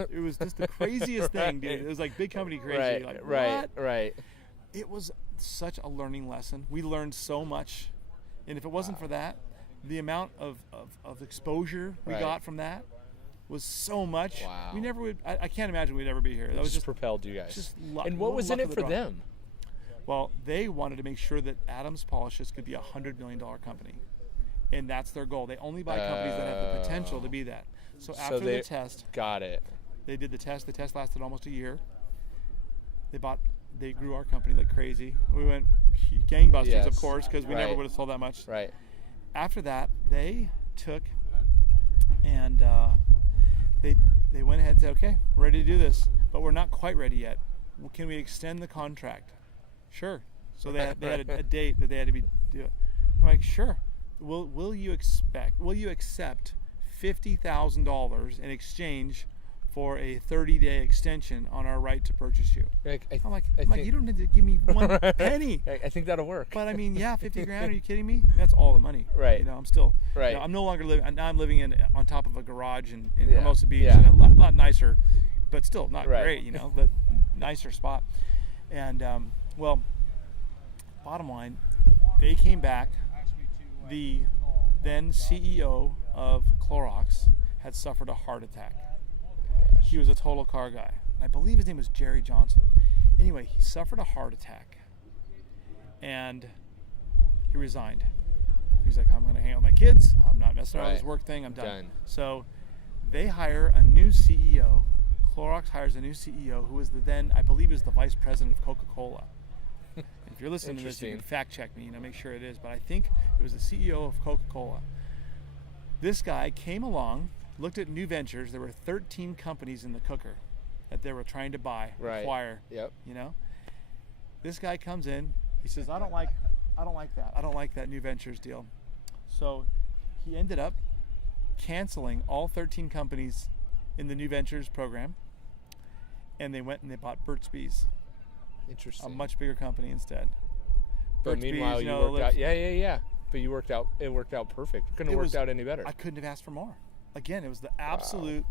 it was just the craziest thing, dude. It was like big company crazy. Like, what? Right. It was such a learning lesson. We learned so much. And if it wasn't for that, the amount of exposure we Right. got from that was so much. Wow. We never would. I can't imagine we'd ever be here. That was just propelled you guys. just luck. And what was in luck it of the for draw. them? Well, they wanted to make sure that Adams Polishes could be a $100 million company. And that's their goal. They only buy companies that have the potential to be that. So after the test, Got it. they did the test. The test lasted almost a year. They grew our company like crazy. We went gangbusters, Yes. of course, because we never Right. would have sold that much. Right. After that, they took and they went ahead and said, okay, we're ready to do this, but we're not quite ready yet. Well, can we extend the contract? Sure. So they had a date that they had to do it. I'm like, sure. Will you accept $50,000 in exchange for a 30-day extension on our right to purchase you? I'm like, you don't need to give me one penny. I think that'll work. But I mean, yeah, 50 grand. Are you kidding me? That's all the money. Right. You know, I'm still. Right. You know, I'm no longer living. Now I'm living on top of a garage in Yeah. Hermosa Beach, Yeah. and a lot nicer, but still not Right. great. You know, but nicer spot. And well, bottom line, they came back. The then CEO of Clorox had suffered a heart attack. He was a total car guy. And I believe his name was Jerry Johnson. Anyway, he suffered a heart attack. And he resigned. He's like, I'm going to hang out with my kids. I'm not messing around with this Right. work thing. I'm done. Done. So they hire a new CEO. Clorox hires a new CEO who is I believe is the vice president of Coca-Cola. If you're listening to this, you can Interesting. fact check me, make sure it is. But I think it was the CEO of Coca-Cola. This guy came along, looked at new ventures. There were 13 companies in the cooker that they were trying to buy, Right. acquire. Yep. You know, this guy comes in. He says, I don't like that. I don't like that new ventures deal. So he ended up canceling all 13 companies in the new ventures program, and they went and they bought Burt's Bees, a Interesting. much bigger company instead. But Burt's meanwhile, Bees, you know, worked out. Yeah. But you worked out. It worked out perfect. Couldn't have worked out any better. I couldn't have asked for more. Again, it was the absolute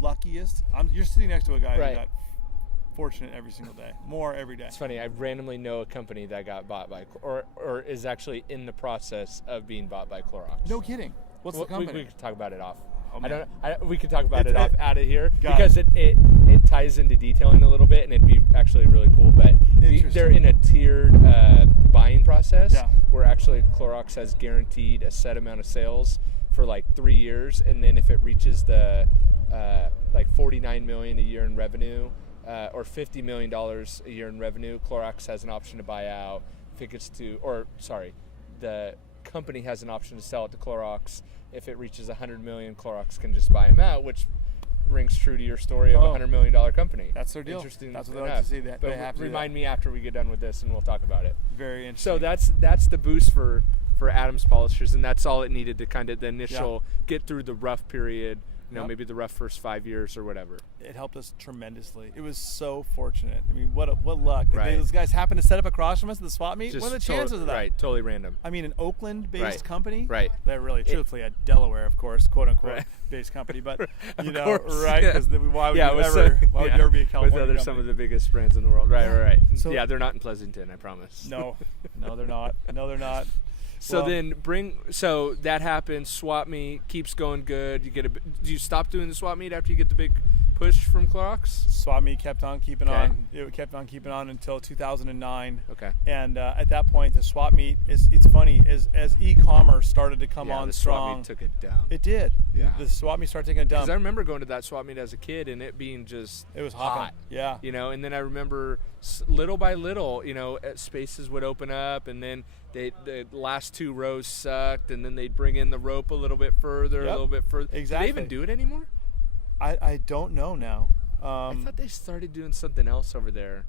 luckiest. You're sitting next to a guy Right. who got fortunate every single day, more every day. It's funny. I randomly know a company that got bought by, or is actually in the process of being bought by Clorox. No kidding. What's the company? We could talk about it off. Oh, I man. don't. We could talk about it off It- out of here Got because it ties into detailing a little bit, and it'd be actually really cool. But Interesting. they're in a tiered buying process Yeah. where actually Clorox has guaranteed a set amount of sales for like 3 years, and then if it reaches the like 49 million a year in revenue, or $50 million a year in revenue, Clorox has an option to buy out. If it gets to, the company has an option to sell it to Clorox. If it reaches 100 million, Clorox can just buy them out, which rings true to your story of a $100 million company. That's their deal. Interesting. That's what they like to see. That but they have to remind me after we get done with this, and we'll talk about it. Very interesting. So that's the boost for Adams Polishers, and that's all it needed to kind of the initial get through the rough period. Maybe the rough first 5 years or whatever. It helped us tremendously. It was so fortunate. I mean, what luck. Right. Those guys happened to set up across from us at the swap meet. Just what are the chances of that? Right, totally random. I mean, an Oakland-based company. Right. They're really, truthfully, a Delaware, of course, quote-unquote, based company. But, right? Because why would you ever be a California with some of the biggest brands in the world. Right. So, they're not in Pleasanton, I promise. No, they're not. No, they're not. So that happens. Swap meet keeps going good. Do you stop doing the swap meet after you get the big push from Clorox? Swap meet kept on keeping on. It kept on keeping on until 2009. Okay. And at that point, the swap meet it's funny as e-commerce started to come on the strong. Swap meet took it down. It did. Yeah. The swap meet started taking it down. Because I remember going to that swap meet as a kid and it being just it was hot. Yeah. And then I remember little by little, spaces would open up, and then the last 2 rows sucked, and then they'd bring in the rope a little bit further, a little bit further. Exactly. Do they even do it anymore? I don't know now. I thought they started doing something else over there.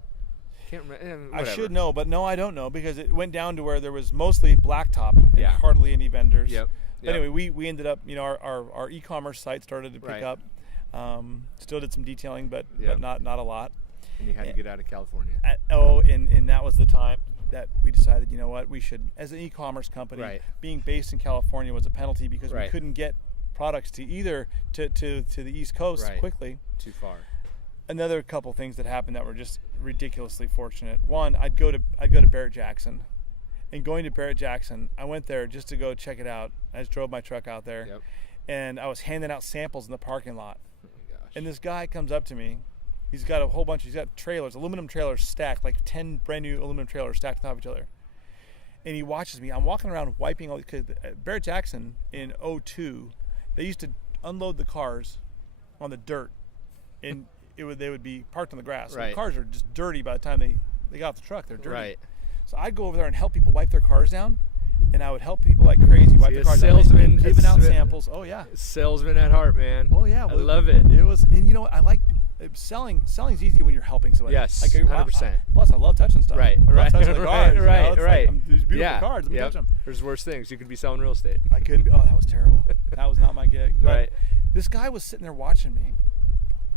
Can't remember. I should know, but no, I don't know, because it went down to where there was mostly blacktop and hardly any vendors. Yep. But anyway, we ended up, our e-commerce site started to pick up. Still did some detailing, but not a lot. And you had to get out of California. And that was the time that we decided, you know what, we should, as an e-commerce company, being based in California was a penalty because we couldn't get products to either to the East Coast quickly. Too far. Another couple things that happened that were just ridiculously fortunate. One, I'd go to Barrett Jackson, and going to Barrett Jackson, I went there just to go check it out. I just drove my truck out there, and I was handing out samples in the parking lot. Oh my gosh. And this guy comes up to me. He's got he's got trailers, aluminum trailers stacked, like 10 brand new aluminum trailers stacked on top of each other. And he watches me. I'm walking around wiping all, because Barrett Jackson in 2002, they used to unload the cars on the dirt, and they would be parked on the grass. So the cars are just dirty by the time they got off the truck. They're dirty. Right. So I'd go over there and help people wipe their cars down, and I would help people like crazy wipe their cars salesman, down. Giving out samples. Oh yeah. Salesman at heart, man. Oh yeah. Well, I love it. It was, and you know what? I like selling. Selling's easy when you're helping somebody. Yes, like, 100%. Plus, I love touching stuff. Right. I love touching the cars. Right. Like, these beautiful cards. Let me touch them. There's worse things. You could be selling real estate. I could be. Oh, that was terrible. That was not my gig. But Right. this guy was sitting there watching me.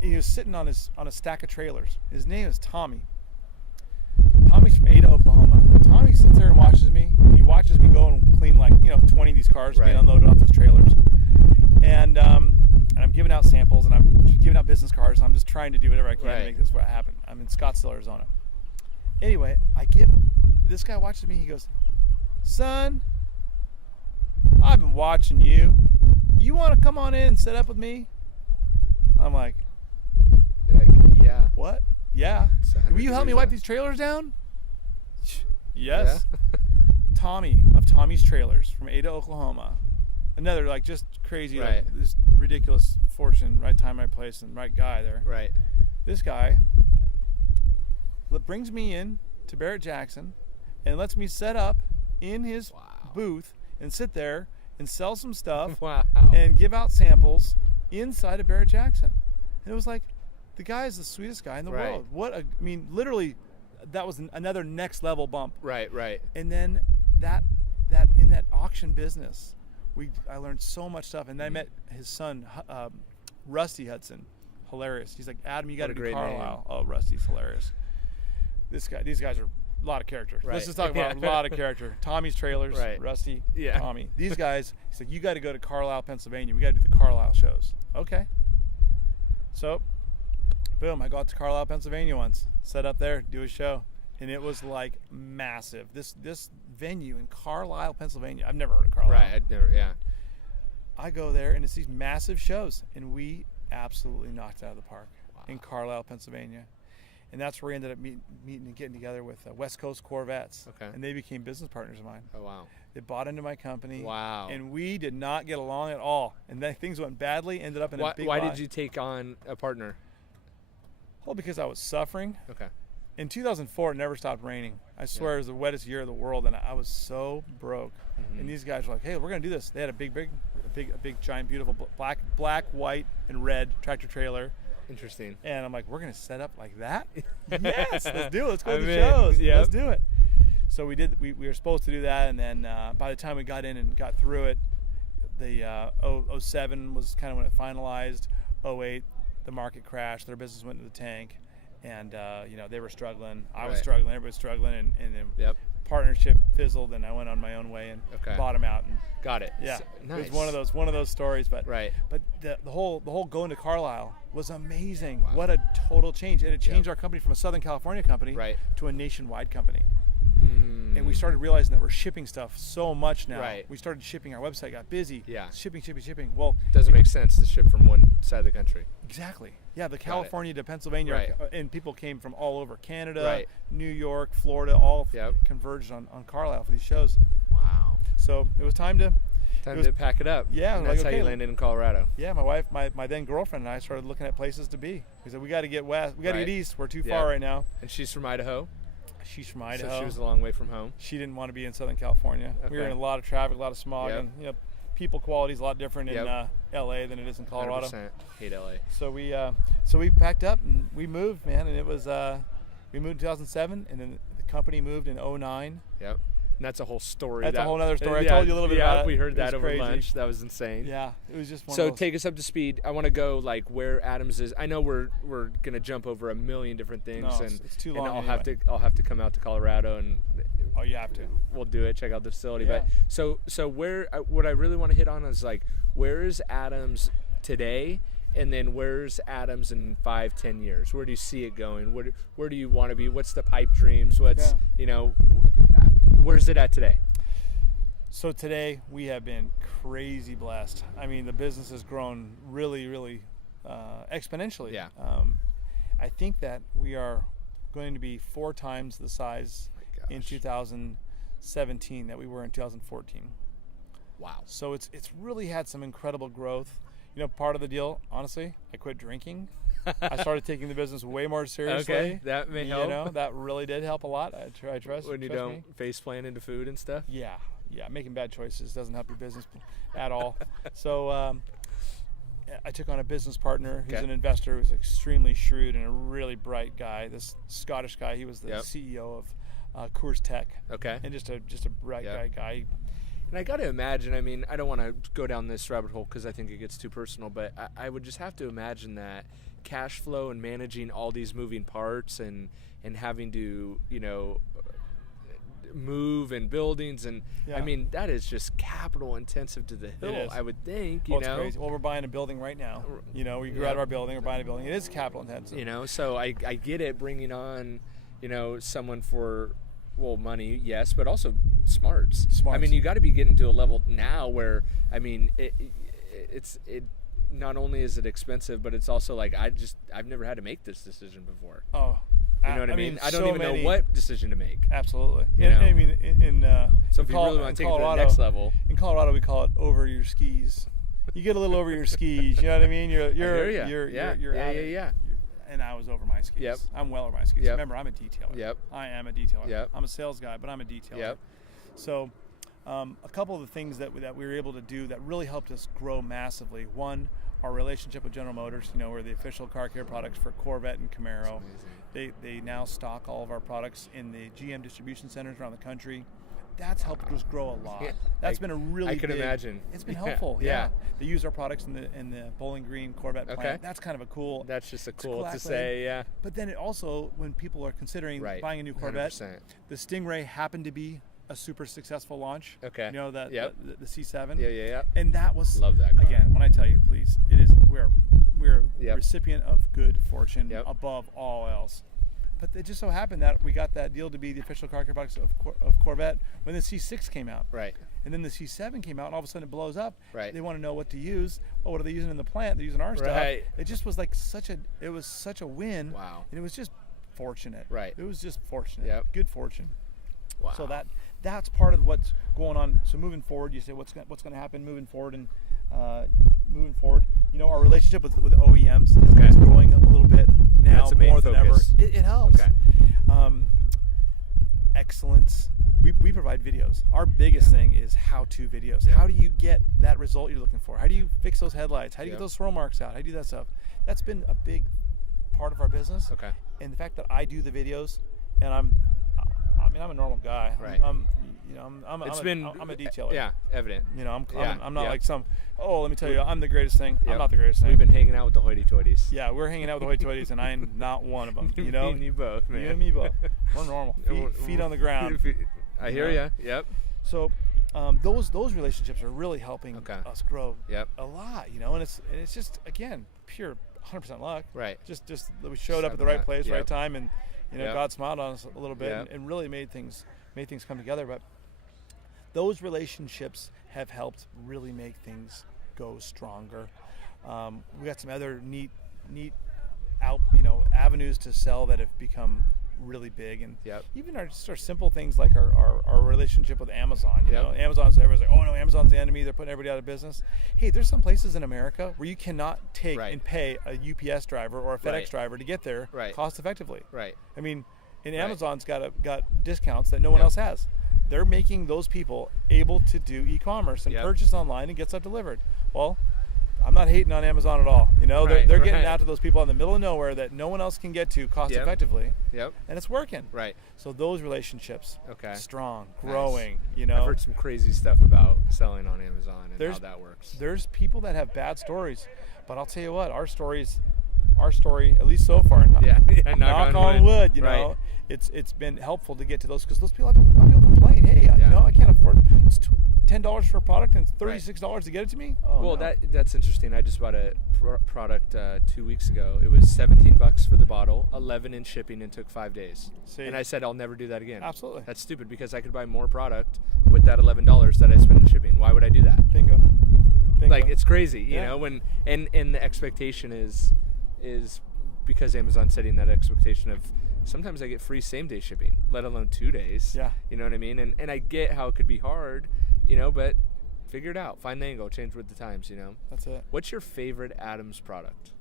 He was sitting on a stack of trailers. His name is Tommy. Tommy's from Ada, Oklahoma. Tommy sits there and watches me. He watches me go and clean 20 of these cars being unloaded off these trailers. And I'm giving out samples, and I'm giving out business cards, and I'm just trying to do whatever I can to make this happen. I'm in Scottsdale, Arizona. Anyway, this guy watches me. He goes, "Son, I've been watching you. You want to come on in and set up with me?" I'm like, yeah. "What? Yeah. Will you help me wipe these trailers down?" Yes. Yeah. Tommy of Tommy's Trailers from Ada, Oklahoma. Another just crazy, this ridiculous fortune, right time, right place, and right guy there. Right. This guy brings me in to Barrett Jackson and lets me set up in his booth and sit there and sell some stuff and give out samples inside of Barrett Jackson. And it was like, the guy is the sweetest guy in the world. Literally, that was another next level bump. Right. And then that in that auction business, I learned so much stuff. And then I met his son, Rusty Hudson. Hilarious. He's like, "Adam, you got to do Carlisle." Oh, Rusty's hilarious. These guys are a lot of character. Right. Let's just talk about a lot of character. Tommy's Trailers, Rusty, Yeah. Tommy. These guys, he's like, "You got to go to Carlisle, Pennsylvania. We got to do the Carlisle shows." Okay. So, boom, I got to Carlisle, Pennsylvania once. Set up there, do a show. And it was massive. This venue in Carlisle, Pennsylvania. I've never heard of Carlisle. Right, I'd never, yeah. I go there, and it's these massive shows. And we absolutely knocked it out of the park in Carlisle, Pennsylvania. And that's where we ended up meeting and getting together with West Coast Corvettes. Okay. And they became business partners of mine. Oh, wow. They bought into my company. Wow. And we did not get along at all. And then things went badly, ended up in a big Why buy. did you take on a partner? Well, because I was suffering. Okay. In 2004, it never stopped raining. I swear it was the wettest year of the world, and I was so broke. And these guys were like, "Hey, we're gonna do this." They had a big, giant, beautiful black, white, and red tractor trailer. Interesting. And I'm like, "We're gonna set up like that? Yes, let's do it. Let's go to the in. shows. Yep. Let's do it." So we did. We were supposed to do that, and then by the time we got in and got through it, the 07 was kind of when it finalized. 08, the market crashed. Their business went into the tank. And, they were struggling. I was struggling. Everybody was struggling. And then partnership fizzled, and I went on my own way and bought them out. And got it. yeah, So, nice. it was one of those stories. But Right. But the whole going to Carlisle was amazing. Wow. What a total change. And it changed our company from a Southern California company to a nationwide company. And we started realizing that we're shipping stuff so much now. Right. We started shipping. Our website got busy. Yeah. Shipping. Well, Doesn't make sense to ship from one side of the country. exactly. Yeah, the California to Pennsylvania, Right. and people came from all over Canada, Right. New York, Florida, all converged on Carlisle for these shows. Wow. So it was time to pack it up. Yeah, And like, that's how okay. you landed in Colorado. Yeah, my wife, my then girlfriend, and I started looking at places to be. We said we got to get west, we got to Right. get east. We're too far right now. And she's from Idaho. She's from Idaho. So she was a long way from home. She didn't want to be in Southern California. We were Okay. in a lot of traffic, a lot of smog, Yep. and people quality is a lot different in Yep. LA than it is in Colorado. 100%. Hate LA. So we packed up and we moved, man, and it was we moved in 2007, and then the company moved in 2009. Yep. And that's a whole story. That's a whole other story. I told you a little bit about it. We heard It that was over crazy. lunch. That was insane. Yeah, it was just one So of those. take us up to speed. I want to go like where Adams is. I know we're gonna jump over a million different things, No, and it's too and long I'll have to come out to Colorado, and Oh, you have to. we'll do it. Check out the facility. Yeah. But so where what I really want to hit on is like where is Adams today, and then where's Adams in 5-10 years? Where do you see it going? Where do you want to be? What's the pipe dreams? What's where's it at today? So today we have been crazy blessed. I mean, the business has grown really, really exponentially. Yeah. I think that we are going to be 4 times the size in 2017 that we were in 2014. Wow. So it's really had some incredible growth. Part of the deal, honestly, I quit drinking. I started taking the business way more seriously. Okay, that may help. That really did help a lot. I trust. When you trust don't me. face plan into food and stuff. Yeah, making bad choices doesn't help your business at all. So I took on a business partner who's an investor who's extremely shrewd and a really bright guy. This Scottish guy. He was the CEO of Coors Tech. Okay. And just a bright guy. And I got to imagine, I mean, I don't want to go down this rabbit hole because I think it gets too personal, but I would just have to imagine that cash flow and managing all these moving parts and having to, move and buildings and I mean that is just capital intensive to the hill. I would think. It's crazy. Well, we're buying a building right now. We grew out of our building. We're buying a building. It is capital intensive. So I get it. Bringing on, someone for money, yes, but also smarts. I mean, you got to be getting to a level now where I mean it not only is it expensive, but it's also like I've never had to make this decision before. Oh. You know what I mean? I don't even know what decision to make. Absolutely. I mean, so if you really want to take it to the next level, in Colorado, we call it over your skis. You get a little over your skis. You know what I mean? You're and I was over my skis. Yep. I'm well over my skis. Yep. Remember, I'm a detailer. Yep. I am a detailer. Yep. I'm a sales guy, but I'm a detailer. Yep. So, a couple of the things that we were able to do that really helped us grow massively. One, our relationship with General Motors. We're the official car care products for Corvette and Camaro. They now stock all of our products in the GM distribution centers around the country. That's helped us grow a lot. That's been a really I can imagine. It's been helpful. Yeah. They use our products in the Bowling Green Corvette plant. That's kind of a cool. That's just a cool to accolade. say. Yeah. But then it also, when people are considering buying a new Corvette, 100%. the Stingray happened to be a super successful launch. Okay. The C7. Yeah. And that was love that car. Again, when I tell you, please, it is we're the recipient of good fortune above all else. But it just so happened that we got that deal to be the official car care products of Corvette when the C6 came out. Right. And then the C7 came out, and all of a sudden it blows up. Right. They want to know what to use. Oh, what are they using in the plant? They're using our stuff. Right. It just was like such a win. Wow. And it was just fortunate. Right. It was just fortunate. Yep. Good fortune. Wow. So that's part of what's going on. So moving forward, you say what's going to happen moving forward, and moving forward, our relationship with OEMs is growing a little bit now. That's a main more than focus. ever. It helps. Okay. Excellence. We provide videos. Our biggest thing is how-to videos. Yeah. How do you get that result you're looking for? How do you fix those headlights? How do you Yep. get those swirl marks out? How do you do that stuff? That's been a big part of our business. Okay. And the fact that I do the videos, and I'm a normal guy. Right. I'm a detailer. Yeah, evident. I'm not Yep. like some. Oh, let me tell you, I'm the greatest thing. Yep. I'm not the greatest thing. We've been hanging out with the hoity-toities. Yeah, we're hanging out with the hoity-toities, and I'm not one of them. Me and you both, man. You and me both. We're normal. Feet on the ground. I hear you. Yep. So, those relationships are really helping us grow Yep. a lot. And it's just, again, pure 100% luck. Right. Just we showed up at the right place, Yep. right time, and Yep. God smiled on us a little bit Yep. and really made things come together. But those relationships have helped really make things go stronger. We got some other neat avenues to sell that have become really big, and Yep. even our simple things like our relationship with Amazon. Yep. Amazon's, everyone's like, oh no, Amazon's the enemy, they're putting everybody out of business. Hey, there's some places in America where you cannot take Right. and pay a UPS driver or a FedEx Right. driver to get there Right. cost effectively. Right. I mean, and Right. Amazon's got discounts that no one Yep. else has. They're making those people able to do e-commerce and Yep. purchase online and get stuff delivered. Well, I'm not hating on Amazon at all. Right, they're getting right. out to those people in the middle of nowhere that no one else can get to cost Yep. effectively, Yep. and it's working. Right. So those relationships, Okay. strong, Nice. growing. I've heard some crazy stuff about selling on Amazon and There's- how that works. There's people that have bad stories, but I'll tell you what, our story, at least so far, Yeah. knock on wood, Right. it's been helpful to get to those, because those people complain, hey, Yeah. I can't afford it's $10 for a product and $36 to get it to me. Oh, Well, no. that's interesting. I just bought a product 2 weeks ago. It was $17 for the bottle, 11 in shipping, and took 5 days. See? And I said I'll never do that again. Absolutely. That's stupid, because I could buy more product with that $11 that I spent in shipping. Why would I do that? Bingo. Like, it's crazy, you Yeah. know. When and the expectation is because Amazon's setting that expectation of sometimes I get free same-day shipping, let alone 2 days. Yeah. You know what I mean? And I get how it could be hard, but figure it out. Find the angle. Change with the times, That's it. What's your favorite Adams product?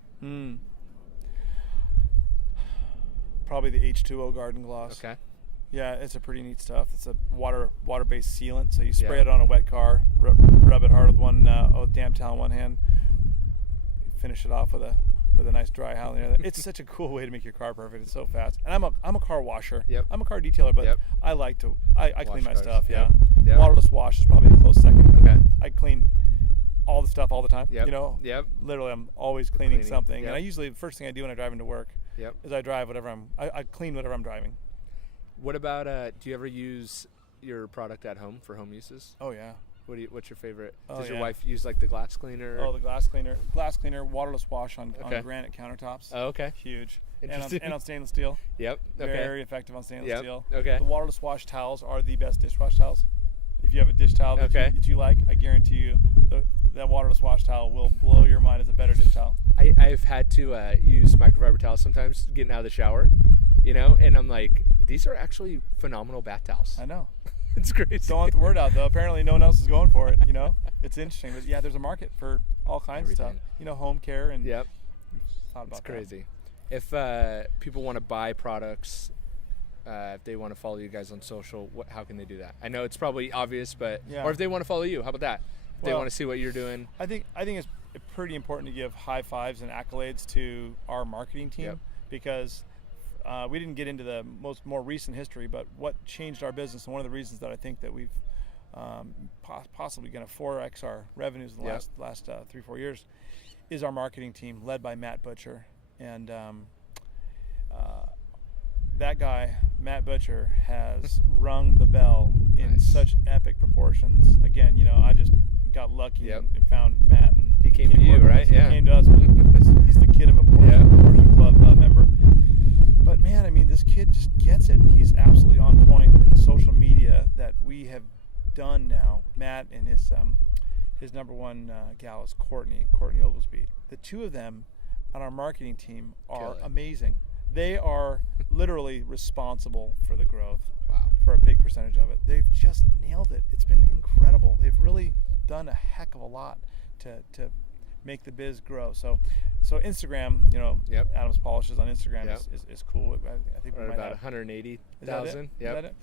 Probably the H2O garden gloss. Okay. Yeah, it's a pretty neat stuff. It's a water-based sealant, so you spray Yeah. it on a wet car, rub it hard with one damp towel in one hand, finish it off with a nice dry towel in the other. It's such a cool way to make your car perfect. It's so fast. And I'm a car washer. Yep. I'm a car detailer, but Yep. I like to I clean my cars. stuff. Yeah. Yep. Waterless wash is probably a close second. Okay. I clean all the stuff all the time. Yep. Yep. Literally, I'm always Cleaning. cleaning something. Yep. And I usually, the first thing I do when I drive into work Yep. is I clean whatever I'm driving. What about do you ever use your product at home for home uses? Oh yeah. What's your favorite? Oh, Does your yeah. wife use like the glass cleaner? Oh, the glass cleaner, waterless wash on Okay. granite countertops. Oh, okay. Huge. Interesting. And on stainless steel. Yep. Okay. Very effective on stainless Yep. steel. Okay. The waterless wash towels are the best dishwash towels. If you have a dish towel that, Okay. that you like, I guarantee you that waterless wash towel will blow your mind as a better dish towel. I've had to use microfiber towels sometimes getting out of the shower, and I'm like, these are actually phenomenal bath towels. I know. It's crazy. Don't let the word out, though. Apparently no one else is going for it, It's interesting. But yeah, there's a market for all kinds of stuff. Home care and Yep. thought about It's crazy. If people want to buy products, if they want to follow you guys on social, how can they do that? I know it's probably obvious, but Yeah. or if they want to follow you, how about that? If they Well, want to see what you're doing. I think it's pretty important to give high fives and accolades to our marketing team. Yep. Because we didn't get into the more recent history, but what changed our business, and one of the reasons that I think that we've possibly going to 4x our revenues in the Yep. last 3-4 years, is our marketing team led by Matt Butcher. And that guy, Matt Butcher, has rung the bell in Nice. such epic proportions. Again, I just got lucky Yep. and found Matt, and He came to to you, work with right? us. He Yeah. came to us. He's the kid of a Porsche Club member. But man, this kid just gets it. He's absolutely on point in the social media that we have done now. Matt and his number one gal is Courtney Oglesby. The two of them on our marketing team are Kill it. amazing. They are literally responsible for the growth. Wow. For a big percentage of it. They've just nailed it. It's been incredible. They've really done a heck of a lot to make the biz grow. So Instagram, Yep. Adam's Polishes on Instagram Yep. is cool. I think we We're might about have 180,000. Is that it?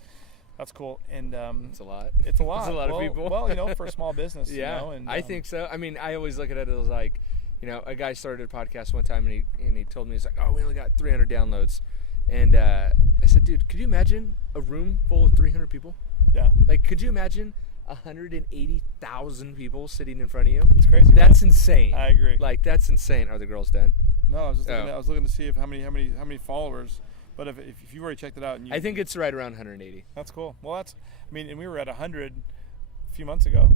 That's cool. And It's a lot. it's a lot. It's a lot of people. Well, for a small business. Yeah, And I think so. I mean, I always look at it as like, a guy started a podcast one time and he told me, he's like, oh, we only got 300 downloads. And I said, dude, could you imagine a room full of 300 people? Yeah. Like, could you imagine 180,000 people sitting in front of you? It's crazy. That's right? insane. I agree. Like, that's insane. Are the girls done? No, I was just looking, I was looking to see how many followers. But if you've already checked it out, I think it's right around 180. That's cool. Well, and we were at 100 a few months ago.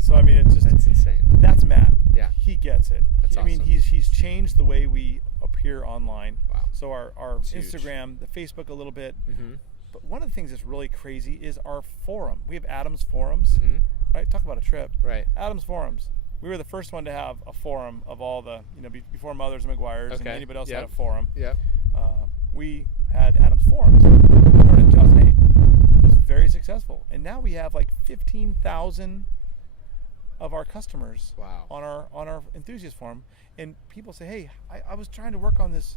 So it's just That's insane. That's Matt. Yeah. He gets it. That's awesome. He's changed the way we appear online. Wow. So our That's huge. Instagram, the Facebook a little bit. Mm-hmm. But one of the things that's really crazy is our forum. We have Adam's Forums. Mm-hmm. Right? Talk about a trip. Right. Adam's Forums. We were the first one to have a forum of all the, before Mothers and McGuire's and Okay. anybody else Yep. had a forum. Yep. We had Adam's Forums. We started in 2008. It was very successful. And now we have like 15,000 of our customers Wow. on our enthusiast forum. And people say, hey, I was trying to work on this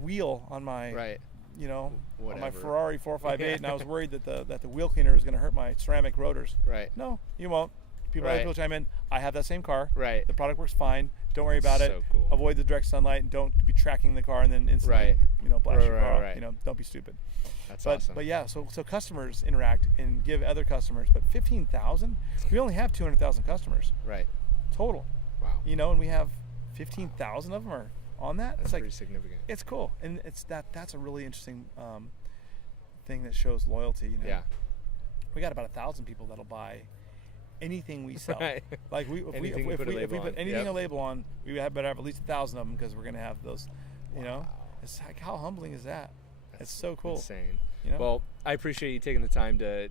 wheel on my Right. on my Whatever. Ferrari 458, and I was worried that the wheel cleaner was going to hurt my ceramic rotors. Right. No, you won't. Other Right. people chime in. I have that same car. Right. The product works fine. Don't worry about it. So cool. Avoid the direct sunlight and don't be tracking the car and then instantly, Right. blast your car. Right. Don't be stupid. That's But awesome. but yeah, so customers interact and give other customers. But 15,000, we only have 200,000 customers Right. total. Wow. And we have 15,000 of them are on that. That's It's like pretty significant. it's cool, and that's a really interesting thing that shows loyalty. Yeah. We got about 1,000 people that'll buy anything we sell. Right. Like if Anything you we put a label put on. anything Yep. a label on, we better have at least 1,000 of them because we're gonna have those. Wow. It's like, how humbling is that? It's so cool. Insane. You know? Well, I appreciate you taking the time to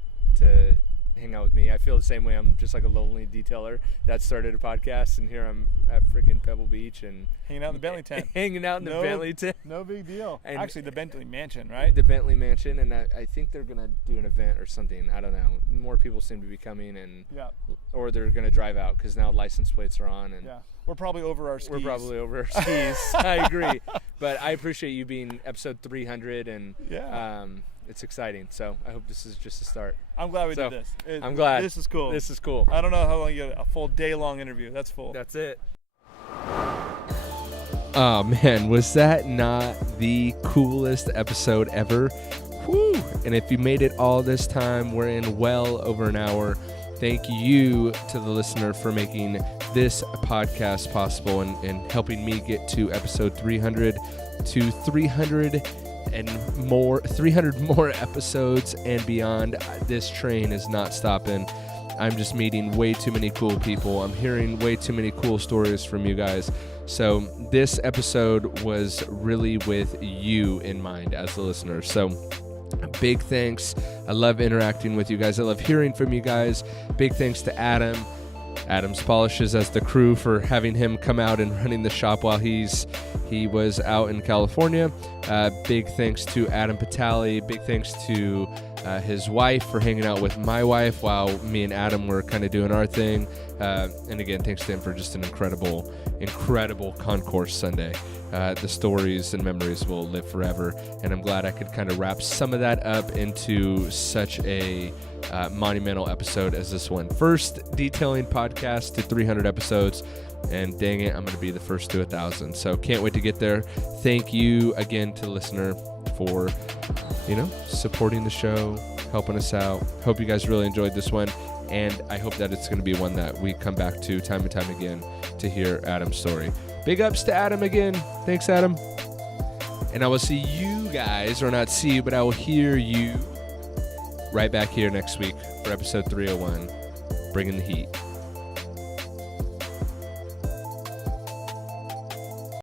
hang out with me. I feel the same way. I'm just like a lonely detailer that started a podcast, and here I'm at freaking Pebble Beach and Hanging out in the Bentley tent. hanging out in the Bentley tent. No big deal. And- Actually, the Bentley mansion, right? The Bentley mansion, and I think they're gonna do an event or something. I don't know. More people seem to be coming, and Yeah. or they're gonna drive out because now license plates are on, and Yeah. We're probably over our skis. we're probably over our skis. I agree, but I appreciate you being episode 300, and Yeah. it's exciting. So I hope this is just a start. I'm glad we So, did this. I'm glad. This is cool. This is cool. I don't know how long you get a full day-long interview. That's full. That's it. Oh man, was that not the coolest episode ever? Woo! And if you made it all this time, we're in well over an hour. Thank you to the listener for making this podcast possible and helping me get to episode 300 to 300 more episodes and beyond. This train is not stopping. I'm just meeting way too many cool people. I'm hearing way too many cool stories from you guys. So this episode was really with you in mind as the listener. So big thanks. I love interacting with you guys. I love hearing from you guys. Big thanks to Adam's Polishes as the crew for having him come out and running the shop while he was out in California. Big thanks to Adam Pitale. Big thanks to his wife for hanging out with my wife while me and Adam were kind of doing our thing. And again, thanks to him for just an incredible concourse Sunday. The stories and memories will live forever. And I'm glad I could kind of wrap some of that up into such a monumental episode as this one. First detailing podcast to 300 episodes. And dang it, I'm going to be the first to 1,000. So can't wait to get there. Thank you again to the listener for, supporting the show, helping us out. Hope you guys really enjoyed this one. And I hope that it's going to be one that we come back to time and time again to hear Adam's story. Big ups to Adam again. Thanks, Adam. And I will see you guys, or not see you, but I will hear you right back here next week for episode 301, Bringing the Heat.